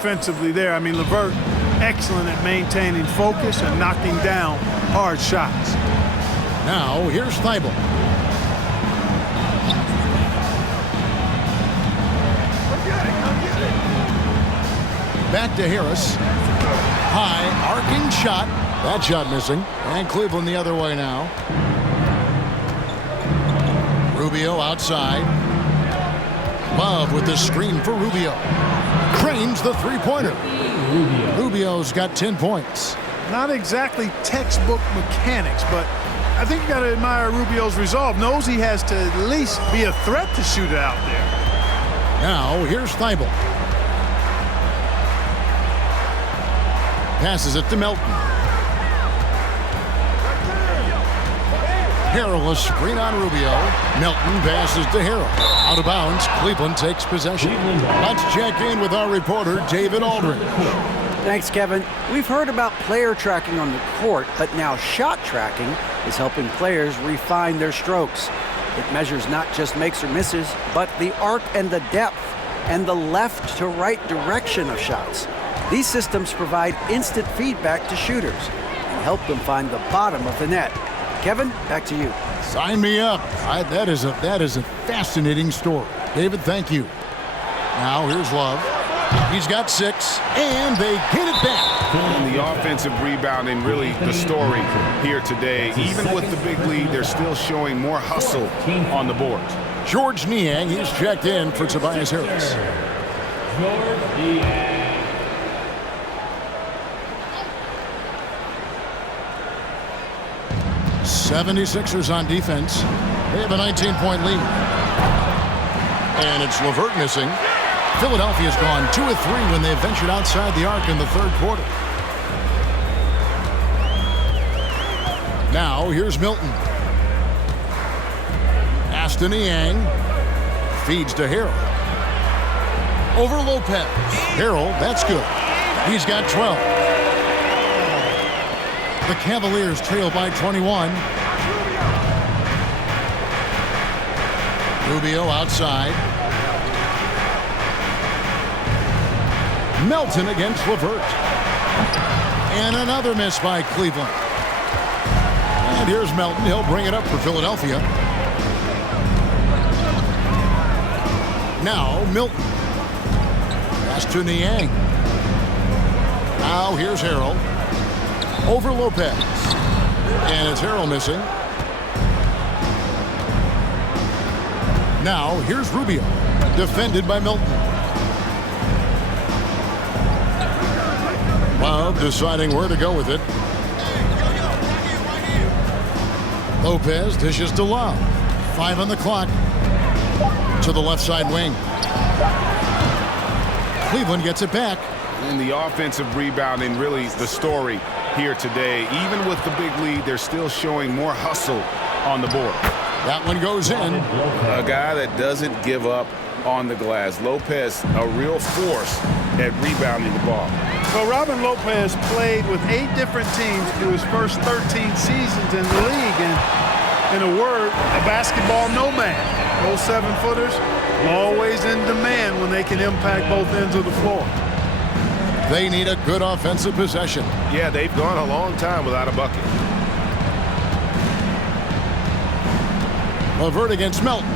Offensively there, I mean, LeVert, excellent at maintaining focus and knocking down hard shots. Now, here's Thibault. Back to Harris. High, arcing shot. That shot missing. And Cleveland the other way now. Rubio outside. Love with the screen for Rubio. Cranes the three-pointer. Rubio's got 10 points. Not exactly textbook mechanics, but I think you got to admire Rubio's resolve. Knows he has to at least be a threat to shoot it out there. Now, here's Thibault. Passes it to Melton. Harrell, a screen on Rubio. Melton passes to Harrell. Out of bounds, Cleveland takes possession. Let's check in with our reporter, David Aldridge. Thanks, Kevin. We've heard about player tracking on the court, but now shot tracking is helping players refine their strokes. It measures not just makes or misses, but the arc and the depth and the left to right direction of shots. These systems provide instant feedback to shooters and help them find the bottom of the net. Kevin, back to you. Sign me up. That is a fascinating story. David, thank you. Now here's Love. He's got 6, and they get it back. And the offensive rebounding, really the story here today. Even with the big lead, they're still showing more hustle on the boards. George Niang, he's checked in for Tobias Harris. George Niang. 76ers on defense. They have a 19-point lead. And it's LeVert missing. Philadelphia's gone 2 of 3 when they ventured outside the arc in the third quarter. Now, here's Milton. Aston Niang feeds to Harrell. Over Lopez. Harrell, that's good. He's got 12. The Cavaliers trail by 21. Rubio outside. Melton against LeVert. And another miss by Cleveland. And here's Melton. He'll bring it up for Philadelphia. Now Milton. Pass to Niang. Now here's Harrell. Over Lopez. And it's Harrell missing. Now here's Rubio. Defended by Milton. Love deciding where to go with it. Lopez dishes to Love. 5 on the clock. To the left side wing. Cleveland gets it back. And the offensive rebounding, really the story here today. Even with the big lead, they're still showing more hustle on the board. That one goes in. A guy that doesn't give up on the glass. Lopez, a real force at rebounding the ball. Well, Robin Lopez played with 8 different teams through his first 13 seasons in the league. And in a word, a basketball nomad. Those 7-footers always in demand when they can impact both ends of the floor. They need a good offensive possession. Yeah, they've gone a long time without a bucket. LeVert against Melton.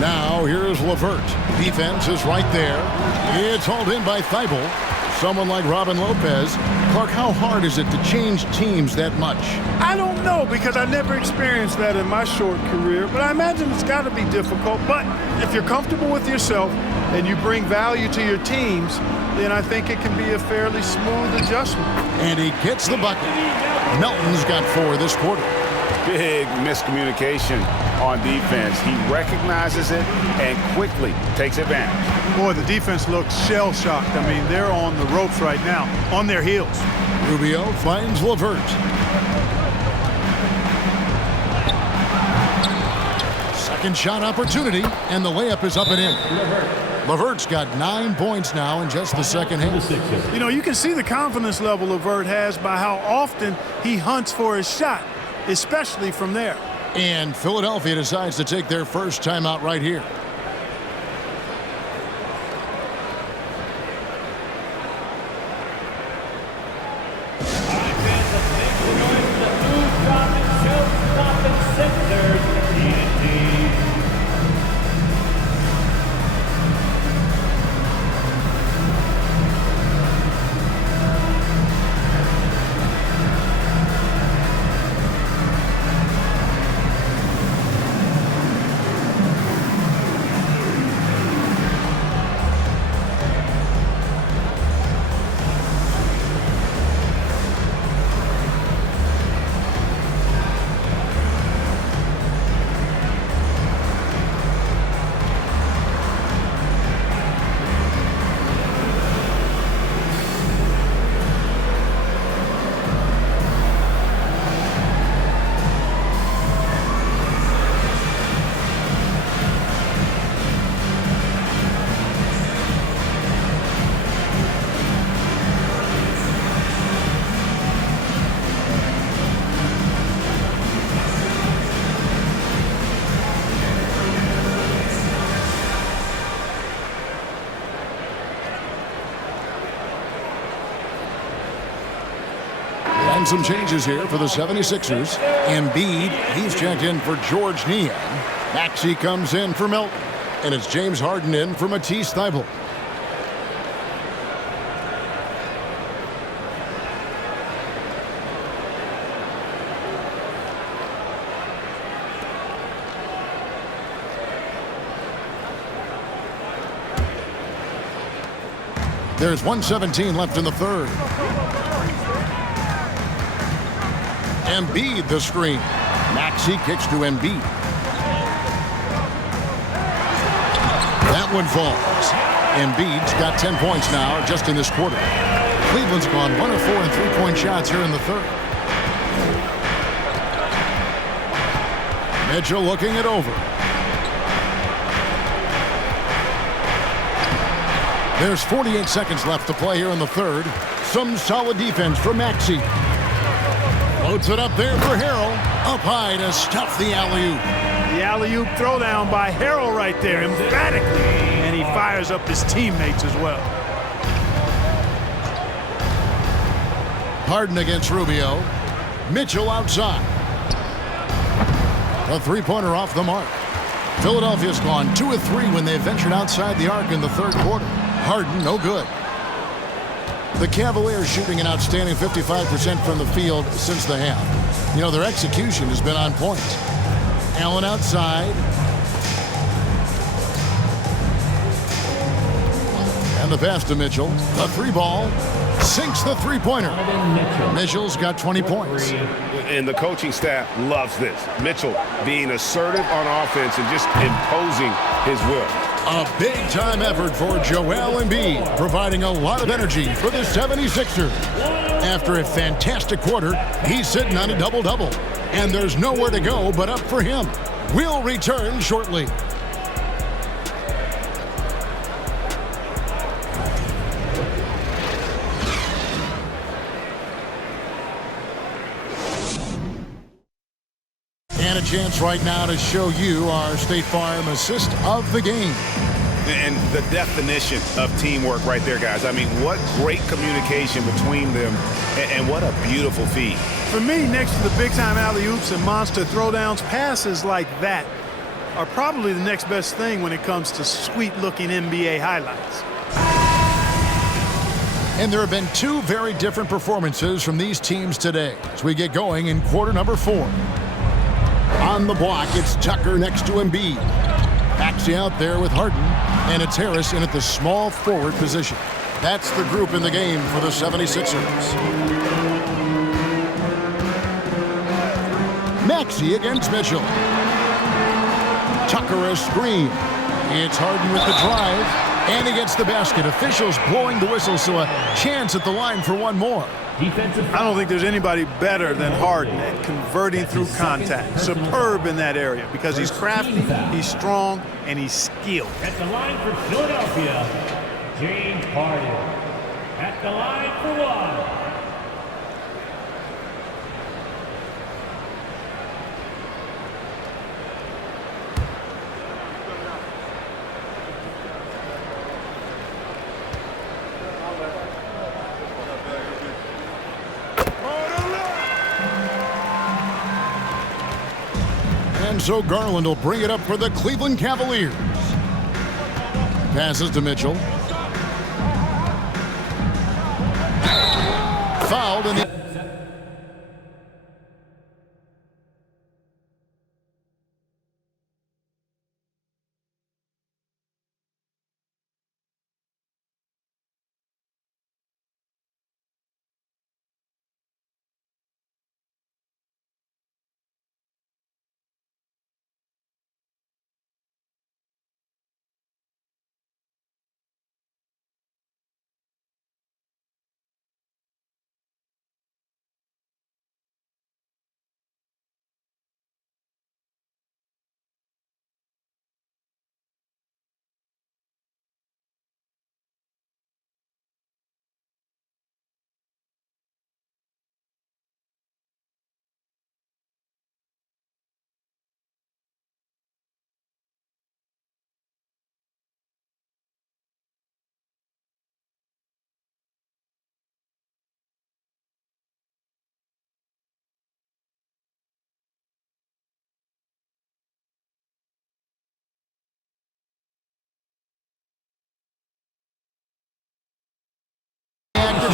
Now here's LeVert. Defense is right there. It's hauled in by Thibault. Someone like Robin Lopez. Clark, how hard is it to change teams that much? I don't know, because I never experienced that in my short career, but I imagine it's got to be difficult. But if you're comfortable with yourself and you bring value to your teams, then I think it can be a fairly smooth adjustment. And he gets the bucket. Melton's got 4 this quarter. Big miscommunication on defense. He recognizes it and quickly takes advantage. Boy, the defense looks shell-shocked. I mean, they're on the ropes right now, on their heels. Rubio finds LeVert. Second shot opportunity, and the layup is up and in. LeVert's got 9 points now in just the second half. You know, you can see the confidence level LeVert has by how often he hunts for his shot, especially from there. And Philadelphia decides to take their first timeout right here. Joins the two-dropping, show-stopping Sixers, TNT. And some changes here for the 76ers. Embiid, he's checked in for George Niang. Maxey comes in for Milton. And it's James Harden in for Matisse Thybulle. There's 1:17 left in the third. Embiid the screen. Maxey kicks to Embiid. That one falls. Embiid's got 10 points now just in this quarter. Cleveland's gone 1 of 4 in three-point shots here in the third. Mitchell looking it over. There's 48 seconds left to play here in the third. Some solid defense from Maxey. Floats it up there for Harrell. Up high to stuff the alley-oop. The alley-oop throwdown by Harrell right there, emphatically. And he fires up his teammates as well. Harden against Rubio. Mitchell outside. A three-pointer off the mark. Philadelphia's gone 2 of 3 when they ventured outside the arc in the third quarter. Harden, no good. The Cavaliers shooting an outstanding 55% from the field since the half. You know, their execution has been on point. Allen outside. And the pass to Mitchell. The three ball. Sinks the three-pointer. Mitchell's got 20 points. And the coaching staff loves this. Mitchell being assertive on offense and just imposing his will. A big-time effort for Joel Embiid, providing a lot of energy for the 76ers. After a fantastic quarter, he's sitting on a double-double. And there's nowhere to go but up for him. We'll return shortly. And a chance right now to show you our State Farm assist of the game. And the definition of teamwork right there, guys. I mean, what great communication between them, and what a beautiful feed. For me, next to the big-time alley-oops and monster throwdowns, passes like that are probably the next best thing when it comes to sweet-looking NBA highlights. And there have been 2 very different performances from these teams today as we get going in quarter number 4. On the block, it's Tucker next to Embiid. Maxey out there with Harden, and it's Harris in at the small forward position. That's the group in the game for the 76ers. Maxey against Mitchell. Tucker a screen. It's Harden with the drive, and he gets the basket. Officials blowing the whistle, so a chance at the line for one more. I don't think there's anybody better than Harden at converting through contact. Superb in that area because he's crafty, he's strong, and he's skilled. At the line for Philadelphia, James Harden. At the line for one. so Garland will bring it up for the Cleveland Cavaliers. Passes to Mitchell. Fouled in the...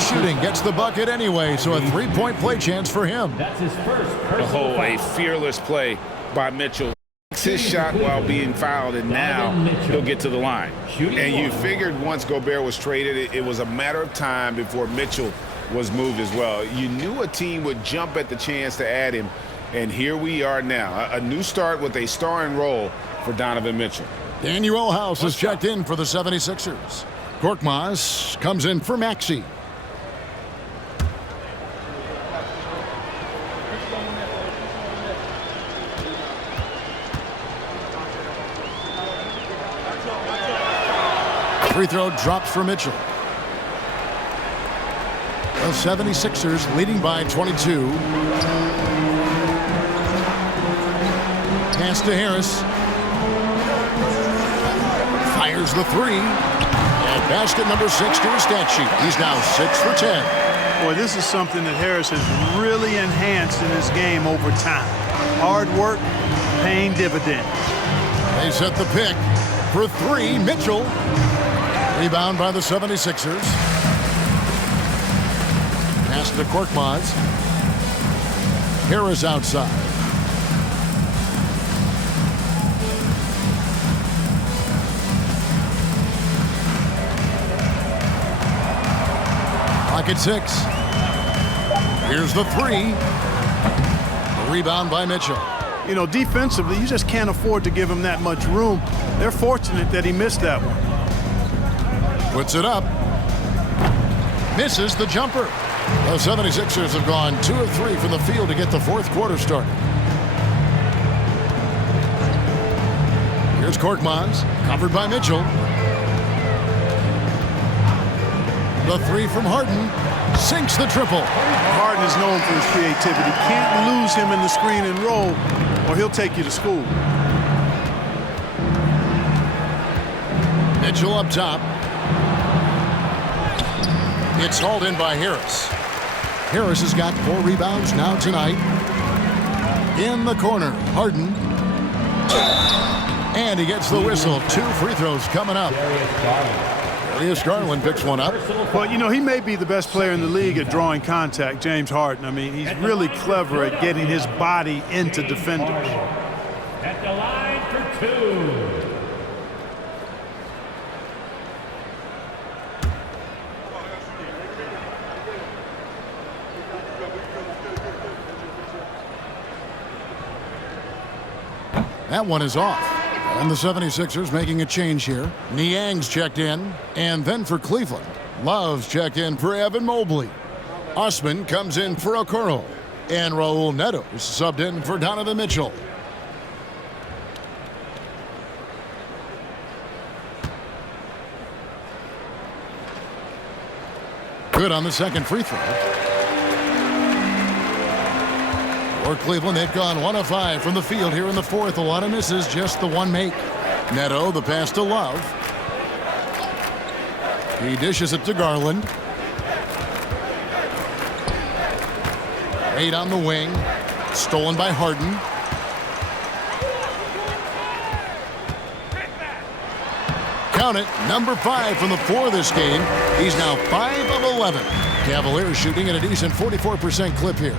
Shooting gets the bucket anyway, so a three-point play chance for him. That's his first personal A fearless play by Mitchell. Takes his shot while being fouled, and now he'll get to the line. And you figured once Gobert was traded, it was a matter of time before Mitchell was moved as well. You knew a team would jump at the chance to add him, and here we are now. A new start with a starring role for Donovan Mitchell. Daniel House is checked in for the 76ers. Korkmaz comes in for Maxey. Free throw drops for Mitchell. The 76ers leading by 22. Pass to Harris. Fires the three. And basket number 6 to his stat sheet. He's now 6 for 10. Boy, this is something that Harris has really enhanced in his game over time. Hard work, paying dividends. They set the pick for 3. Mitchell. Rebound by the 76ers. Pass to Korkmaz. Harris outside. Pocket 6. Here's the 3. A rebound by Mitchell. You know, defensively, you just can't afford to give him that much room. They're fortunate that he missed that one. Puts it up. Misses the jumper. The 76ers have gone 2 of 3 from the field to get the fourth quarter started. Here's Korkmaz, covered by Mitchell. The 3 from Harden sinks the triple. Harden is known for his creativity. Can't lose him in the screen and roll, or he'll take you to school. Mitchell up top. It's hauled in by Harris. Harris has got 4 rebounds now tonight. In the corner, Harden. And he gets the whistle. 2 free throws coming up. Darius Garland picks one up. Well, you know, he may be the best player in the league at drawing contact, James Harden. I mean, he's really clever at getting his body into defenders. At the line for 2. That one is off. And the 76ers making a change here. Niang's checked in. And then for Cleveland, Love's checked in for Evan Mobley. Osman comes in for Okoro. And Raul Neto is subbed in for Donovan Mitchell. Good on the second free throw. For Cleveland, they've gone 1 of 5 from the field here in the fourth. A lot of misses, just the one make. Neto, the pass to Love. He dishes it to Garland. 8 on the wing. Stolen by Harden. count it, number 5 from the floor this game. He's now 5 of 11. Cavaliers shooting at a decent 44% clip here.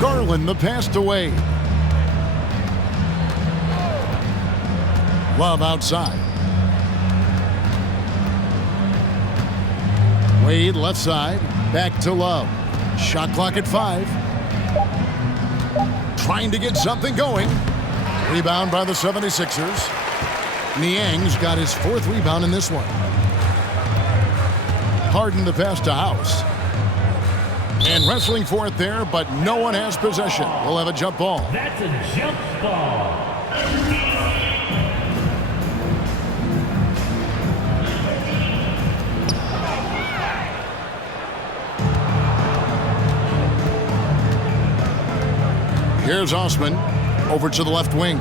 Garland, the pass to Wade. Love outside. Wade left side, back to Love. Shot clock at 5. Trying to get something going. Rebound by the 76ers. Niang's got his 4th rebound in this one. Harden the pass to House. And wrestling for it there, but no one has possession. We'll have a jump ball. That's a jump ball. Here's Osman over to the left wing.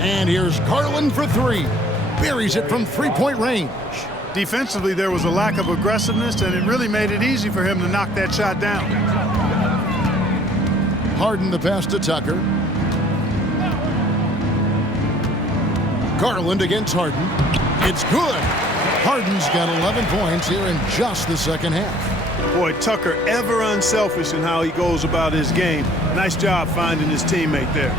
And here's Garland for 3. Buries it from three-point range. Defensively, there was a lack of aggressiveness, and it really made it easy for him to knock that shot down. Harden the pass to Tucker. Garland against Harden. It's good. Harden's got 11 points here in just the second half. Boy, Tucker ever unselfish in how he goes about his game. Nice job finding his teammate there.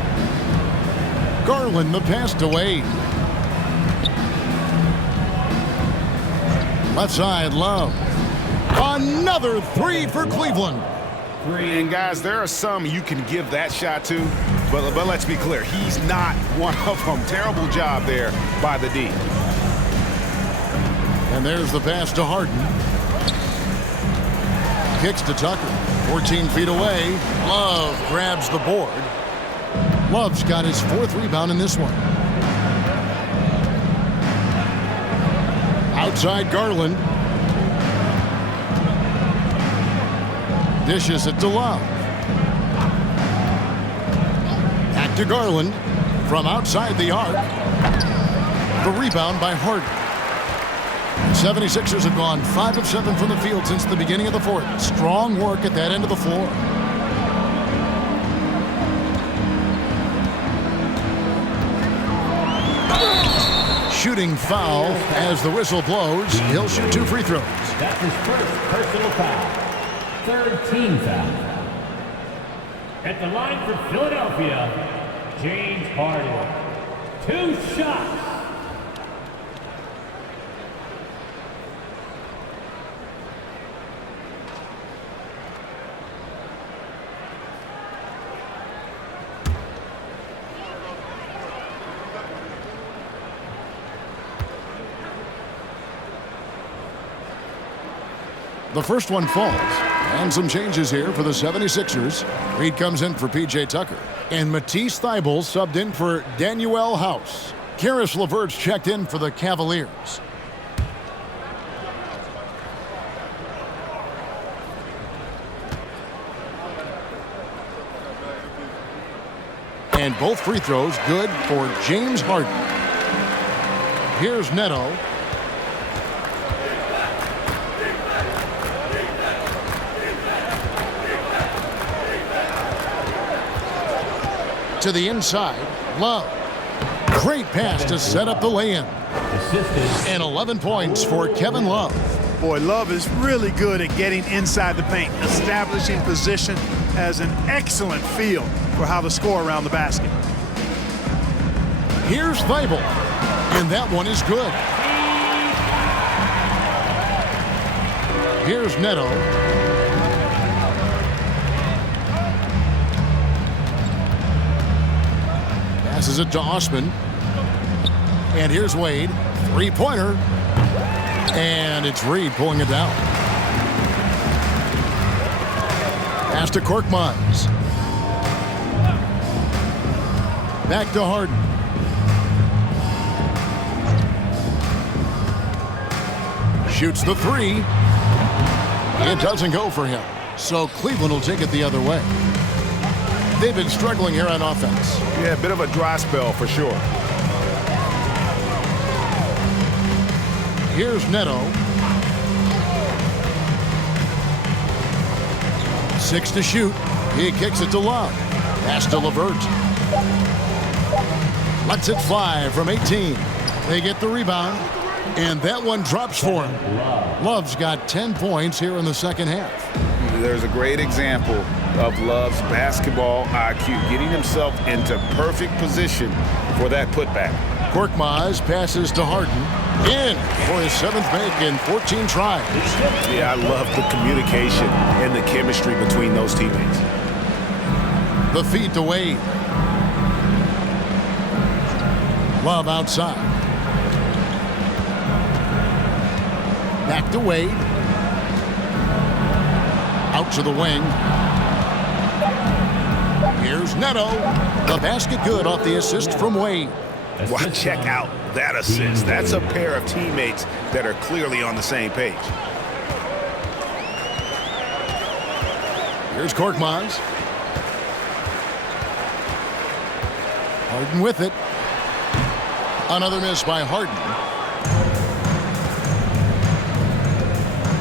Garland the pass to Wade. Left side, Love. Another 3 for Cleveland. And guys, there are some you can give that shot to, but let's be clear, he's not one of them. Terrible job there by the D. And there's the pass to Harden. Kicks to Tucker. 14 feet away. Love grabs the board. Love's got his 4th rebound in this one. Outside Garland. Dishes it to Love. Back to Garland. From outside the arc. The rebound by Harden. 76ers have gone 5 of 7 from the field since the beginning of the 4th. Strong work at that end of the floor. Shooting foul as the whistle blows. He'll shoot 2 free throws. That's his first personal foul. 3rd team foul. At the line for Philadelphia, James Harden. 2 shots. The first one falls. And some changes here for the 76ers. Reed comes in for P.J. Tucker. And Matisse Thybulle subbed in for Danuel House. Karis LeVert's checked in for the Cavaliers. And both free throws good for James Harden. Here's Neto. To the inside, Love. Great pass to set up the lay-in. And 11 points for Kevin Love. Boy, Love is really good at getting inside the paint, establishing position, has an excellent feel for how to score around the basket. Here's Thybulle, and that one is good. Here's Neto. Passes it to Osman. And here's Wade. Three-pointer. And it's Reed pulling it down. Pass to Korkmaz. Back to Harden. Shoots the 3. It doesn't go for him. So Cleveland will take it the other way. They've been struggling here on offense. Yeah, a bit of a dry spell for sure. Here's Neto. 6 to shoot. He kicks it to Love. Pass to LeVert. Lets it fly from 18. They get the rebound, and that one drops for him. Love's got 10 points here in the second half. There's a great example of Love's basketball IQ, getting himself into perfect position for that putback. Korkmaz passes to Harden. In for his 7th make in 14 tries. Yeah, I love the communication and the chemistry between those teammates. The feed to Wade. Love outside. Back to Wade. Out to the wing. Here's Neto. The basket good off the assist from Wade. Wow, check out that assist. That's a pair of teammates that are clearly on the same page. Here's Korkmaz. Harden with it. Another miss by Harden.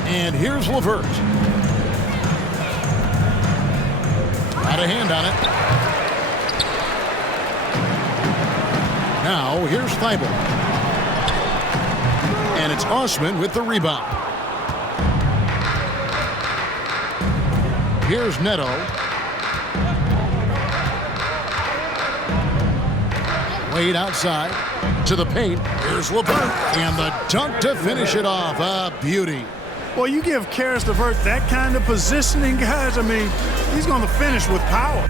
And here's LeVert. Got a hand on it. Now, here's Thibault. And it's Osman with the rebound. Here's Neto. Wade outside to the paint. Here's LeVert. And the dunk to finish it off. A beauty. Well, you give Karis LeVert that kind of positioning, guys. I mean, he's going to finish with power.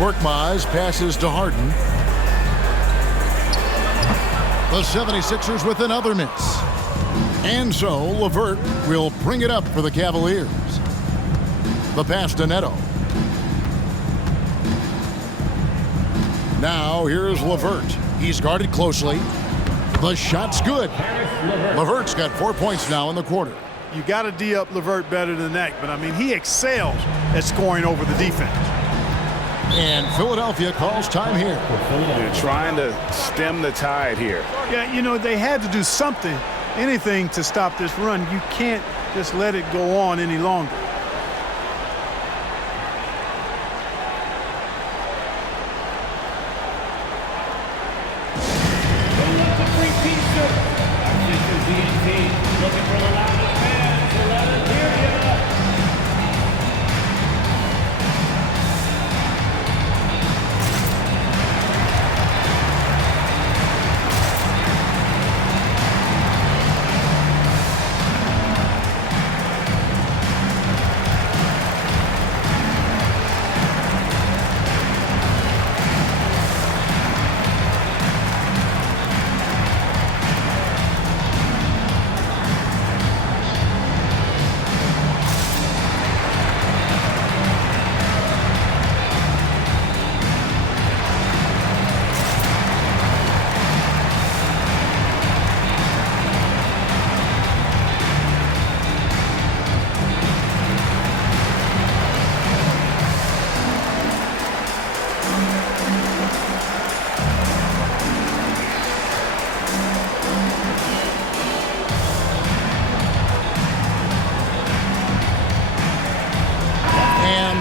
Korkmaz passes to Harden. The 76ers with another miss. And so LeVert will bring it up for the Cavaliers. The pass to Neto. Now here's LeVert. He's guarded closely. The shot's good. LeVert's got 4 points now in the quarter. You got to D up LeVert better than that, but I mean, he excels at scoring over the defense. And Philadelphia calls time here. They're trying to stem the tide here. Yeah, you know, they had to do something, anything to stop this run. You can't just let it go on any longer. Looking for the loudest fans to let us hear ya.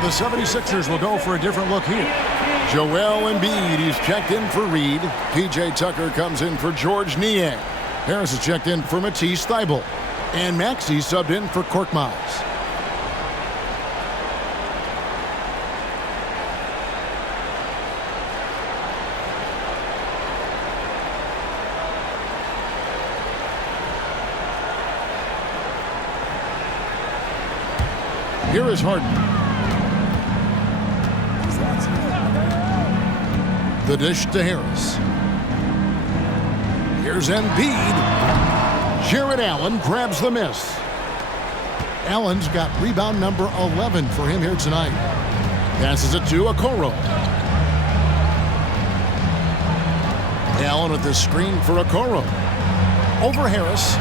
The 76ers will go for a different look here. Joel Embiid, he's checked in for Reed. P.J. Tucker comes in for George Niang. Harris is checked in for Matisse Thybulle. And Maxey subbed in for Korkmaz. Here is Harden. The dish to Harris. Here's Embiid. Jared Allen grabs the miss. Allen's got rebound number 11 for him here tonight. Passes it to Okoro. Allen with the screen for Okoro. Over Harris.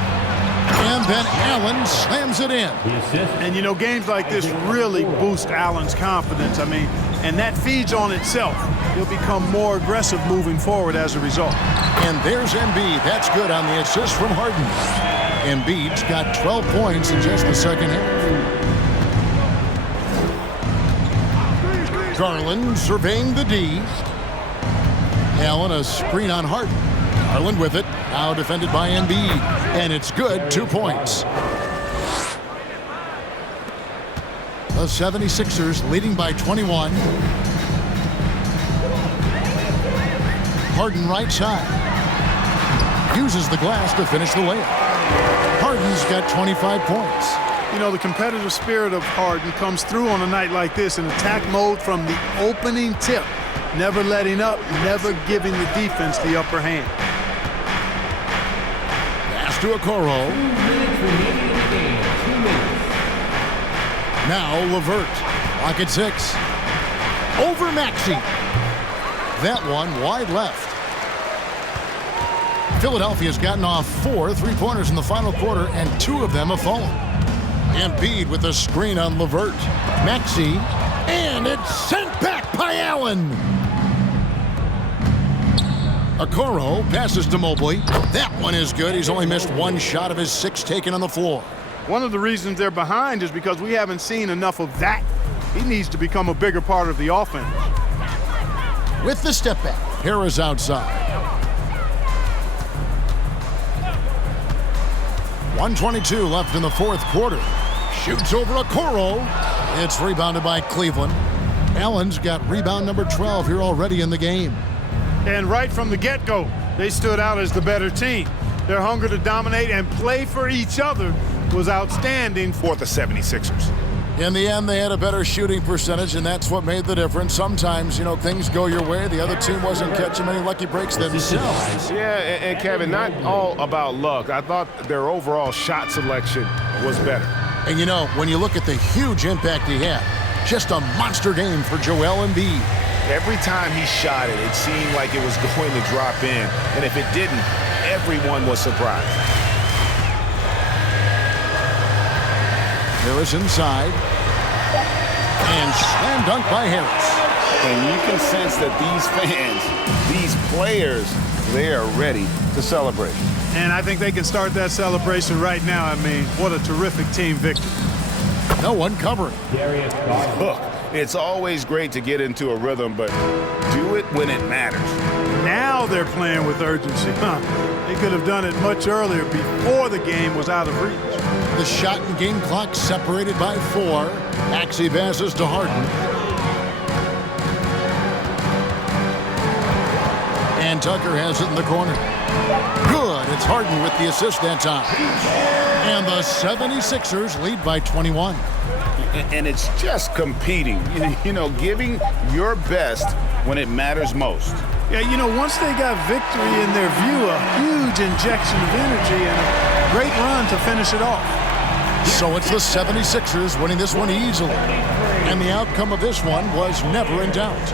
And then Allen slams it in. And, you know, games like this really boost Allen's confidence. I mean, and that feeds on itself. He'll become more aggressive moving forward as a result. And there's Embiid. That's good on the assist from Harden. Embiid's got 12 points in just the second half. Garland surveying the D. Allen a screen on Harden. Garland with it. Now defended by Embiid. And it's good. 2 points. The 76ers leading by 21. Harden right side. Uses the glass to finish the layup. Harden's got 25 points. You know, the competitive spirit of Harden comes through on a night like this in attack mode from the opening tip. Never letting up, never giving the defense the upper hand. Pass to Okoro. 2 minutes remaining in the game. 2 minutes. Now LeVert. Clock at 6. Over Maxey. That one wide left. Philadelphia's gotten off 4 3-pointers in the final quarter, and 2 of them have fallen. Embiid with a screen on LeVert. Maxey. And it's sent back by Allen. Okoro passes to Mobley. That one is good. He's only missed 1 shot of his 6 taken on the floor. One of the reasons they're behind is because we haven't seen enough of that. He needs to become a bigger part of the offense. With the step back, Harris outside. 1:22 left in the fourth quarter. Shoots over Okoro. It's rebounded by Cleveland. Allen's got rebound number 12 here already in the game. And right from the get-go, they stood out as the better team. Their hunger to dominate and play for each other was outstanding for the 76ers. In the end, they had a better shooting percentage, and that's what made the difference. Sometimes, things go your way. The other team wasn't catching many lucky breaks themselves. Yeah, and Kevin, not all about luck. I thought their overall shot selection was better. And when you look at the huge impact he had, just a monster game for Joel Embiid. Every time he shot it, it seemed like it was going to drop in. And if it didn't, everyone was surprised. Harris inside. And slam dunk by Harris. And you can sense that these fans, these players, they are ready to celebrate. And I think they can start that celebration right now. I mean, what a terrific team victory. No one covering. Look, it's always great to get into a rhythm, but do it when it matters. Now they're playing with urgency. They could have done it much earlier before the game was out of reach. The shot and game clock separated by 4. Maxey passes to Harden. And Tucker has it in the corner. Good. It's Harden with the assist that time. And the 76ers lead by 21. And it's just competing, giving your best when it matters most. Yeah, once they got victory in their view, a huge injection of energy and a great run to finish it off. So it's the 76ers winning this one easily. And the outcome of this one was never in doubt.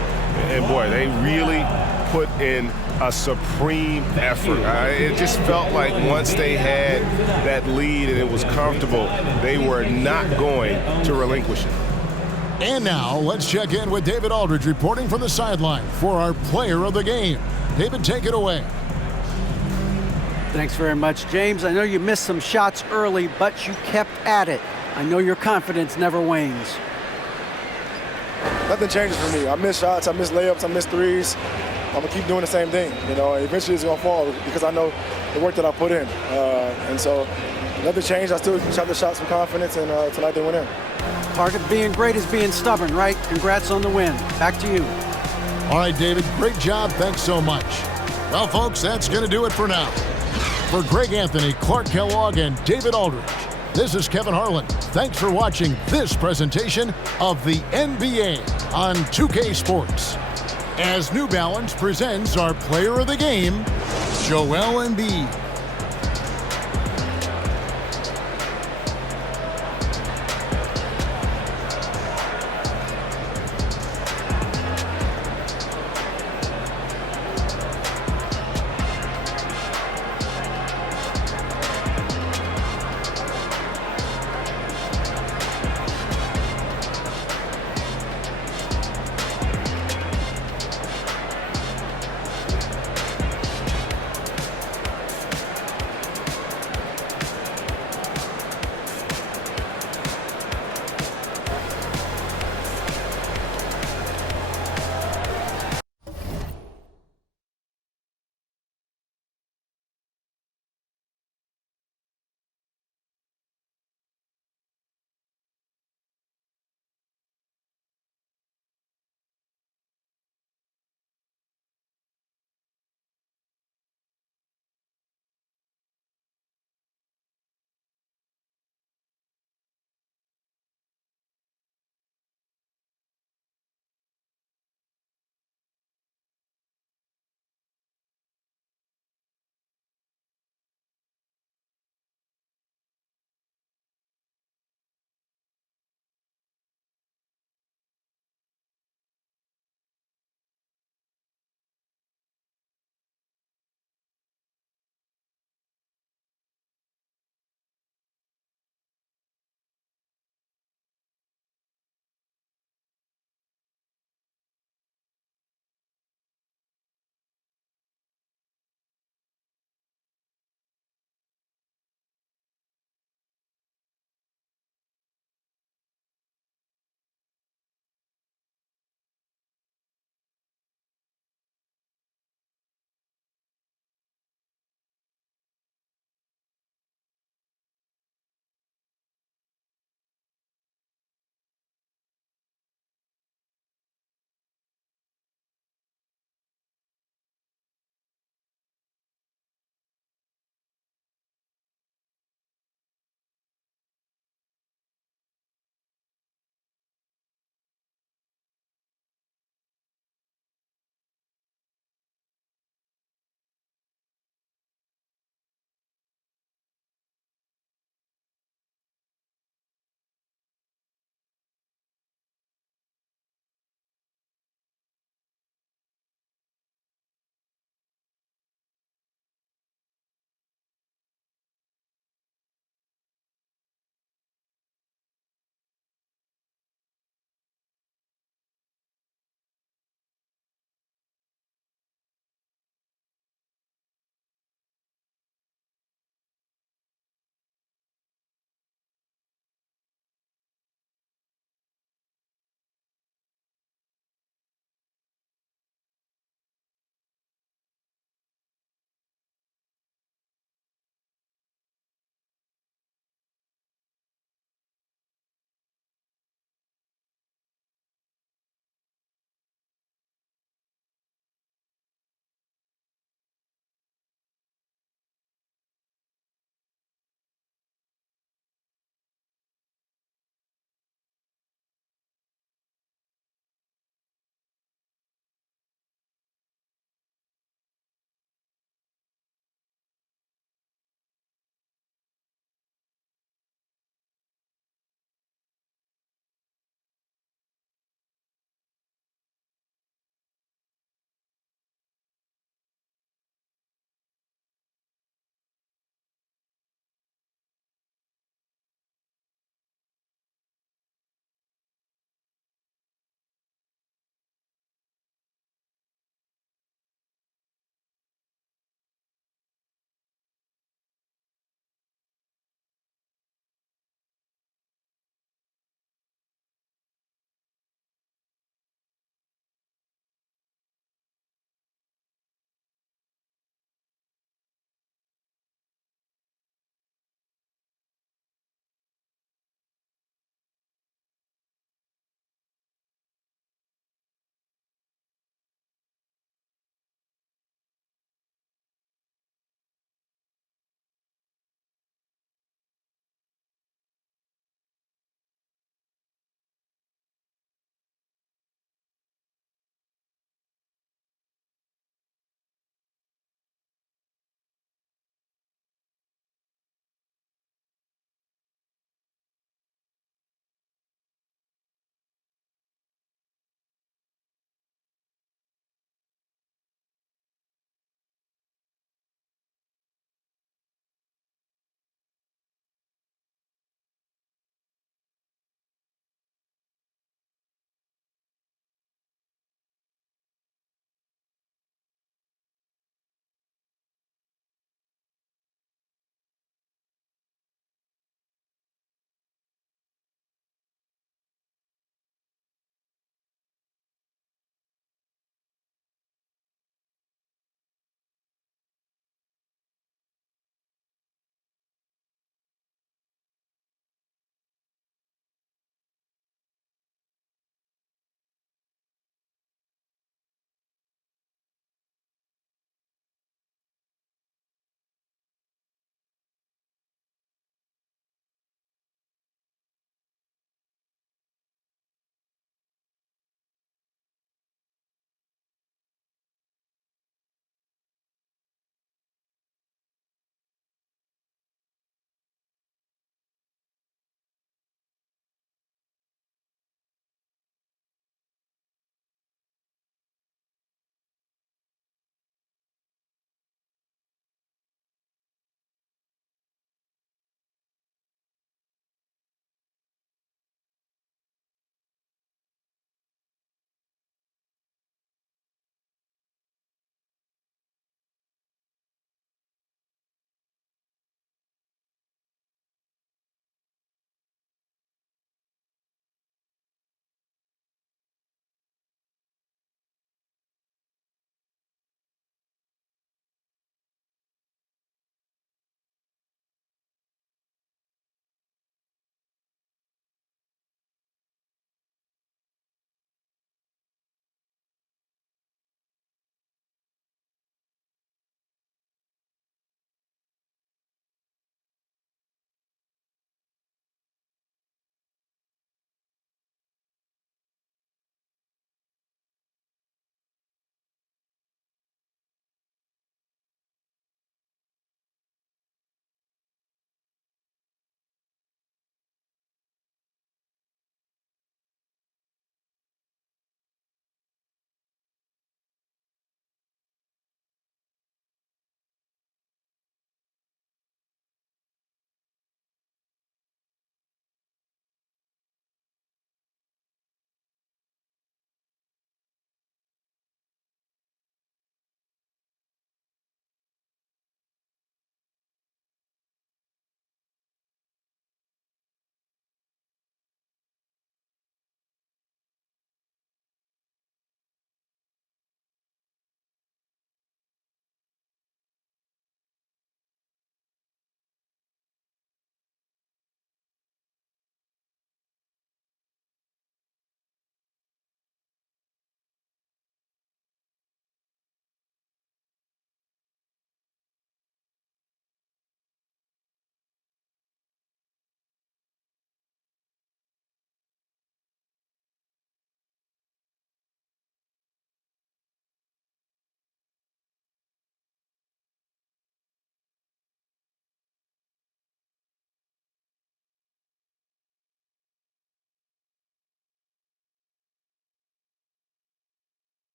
And boy, they really put in a supreme effort. It just felt like once they had that lead and it was comfortable, they were not going to relinquish it. And now let's check in with David Aldridge reporting from the sideline for our player of the game. David, take it away. Thanks very much, James. I know you missed some shots early, but you kept at it. I know your confidence never wanes. Nothing changes for me. I miss shots, I miss layups, I miss threes. I'm going to keep doing the same thing. Eventually it's going to fall because I know the work that I put in. And so nothing changed. I still shot the shots with confidence, and tonight they went in. Part of being great is being stubborn, right? Congrats on the win. Back to you. All right, David, great job. Thanks so much. Well, folks, that's going to do it for now. For Greg Anthony, Clark Kellogg, and David Aldridge, this is Kevin Harlan. Thanks for watching this presentation of the NBA on 2K Sports. As New Balance presents our player of the game, Joel Embiid.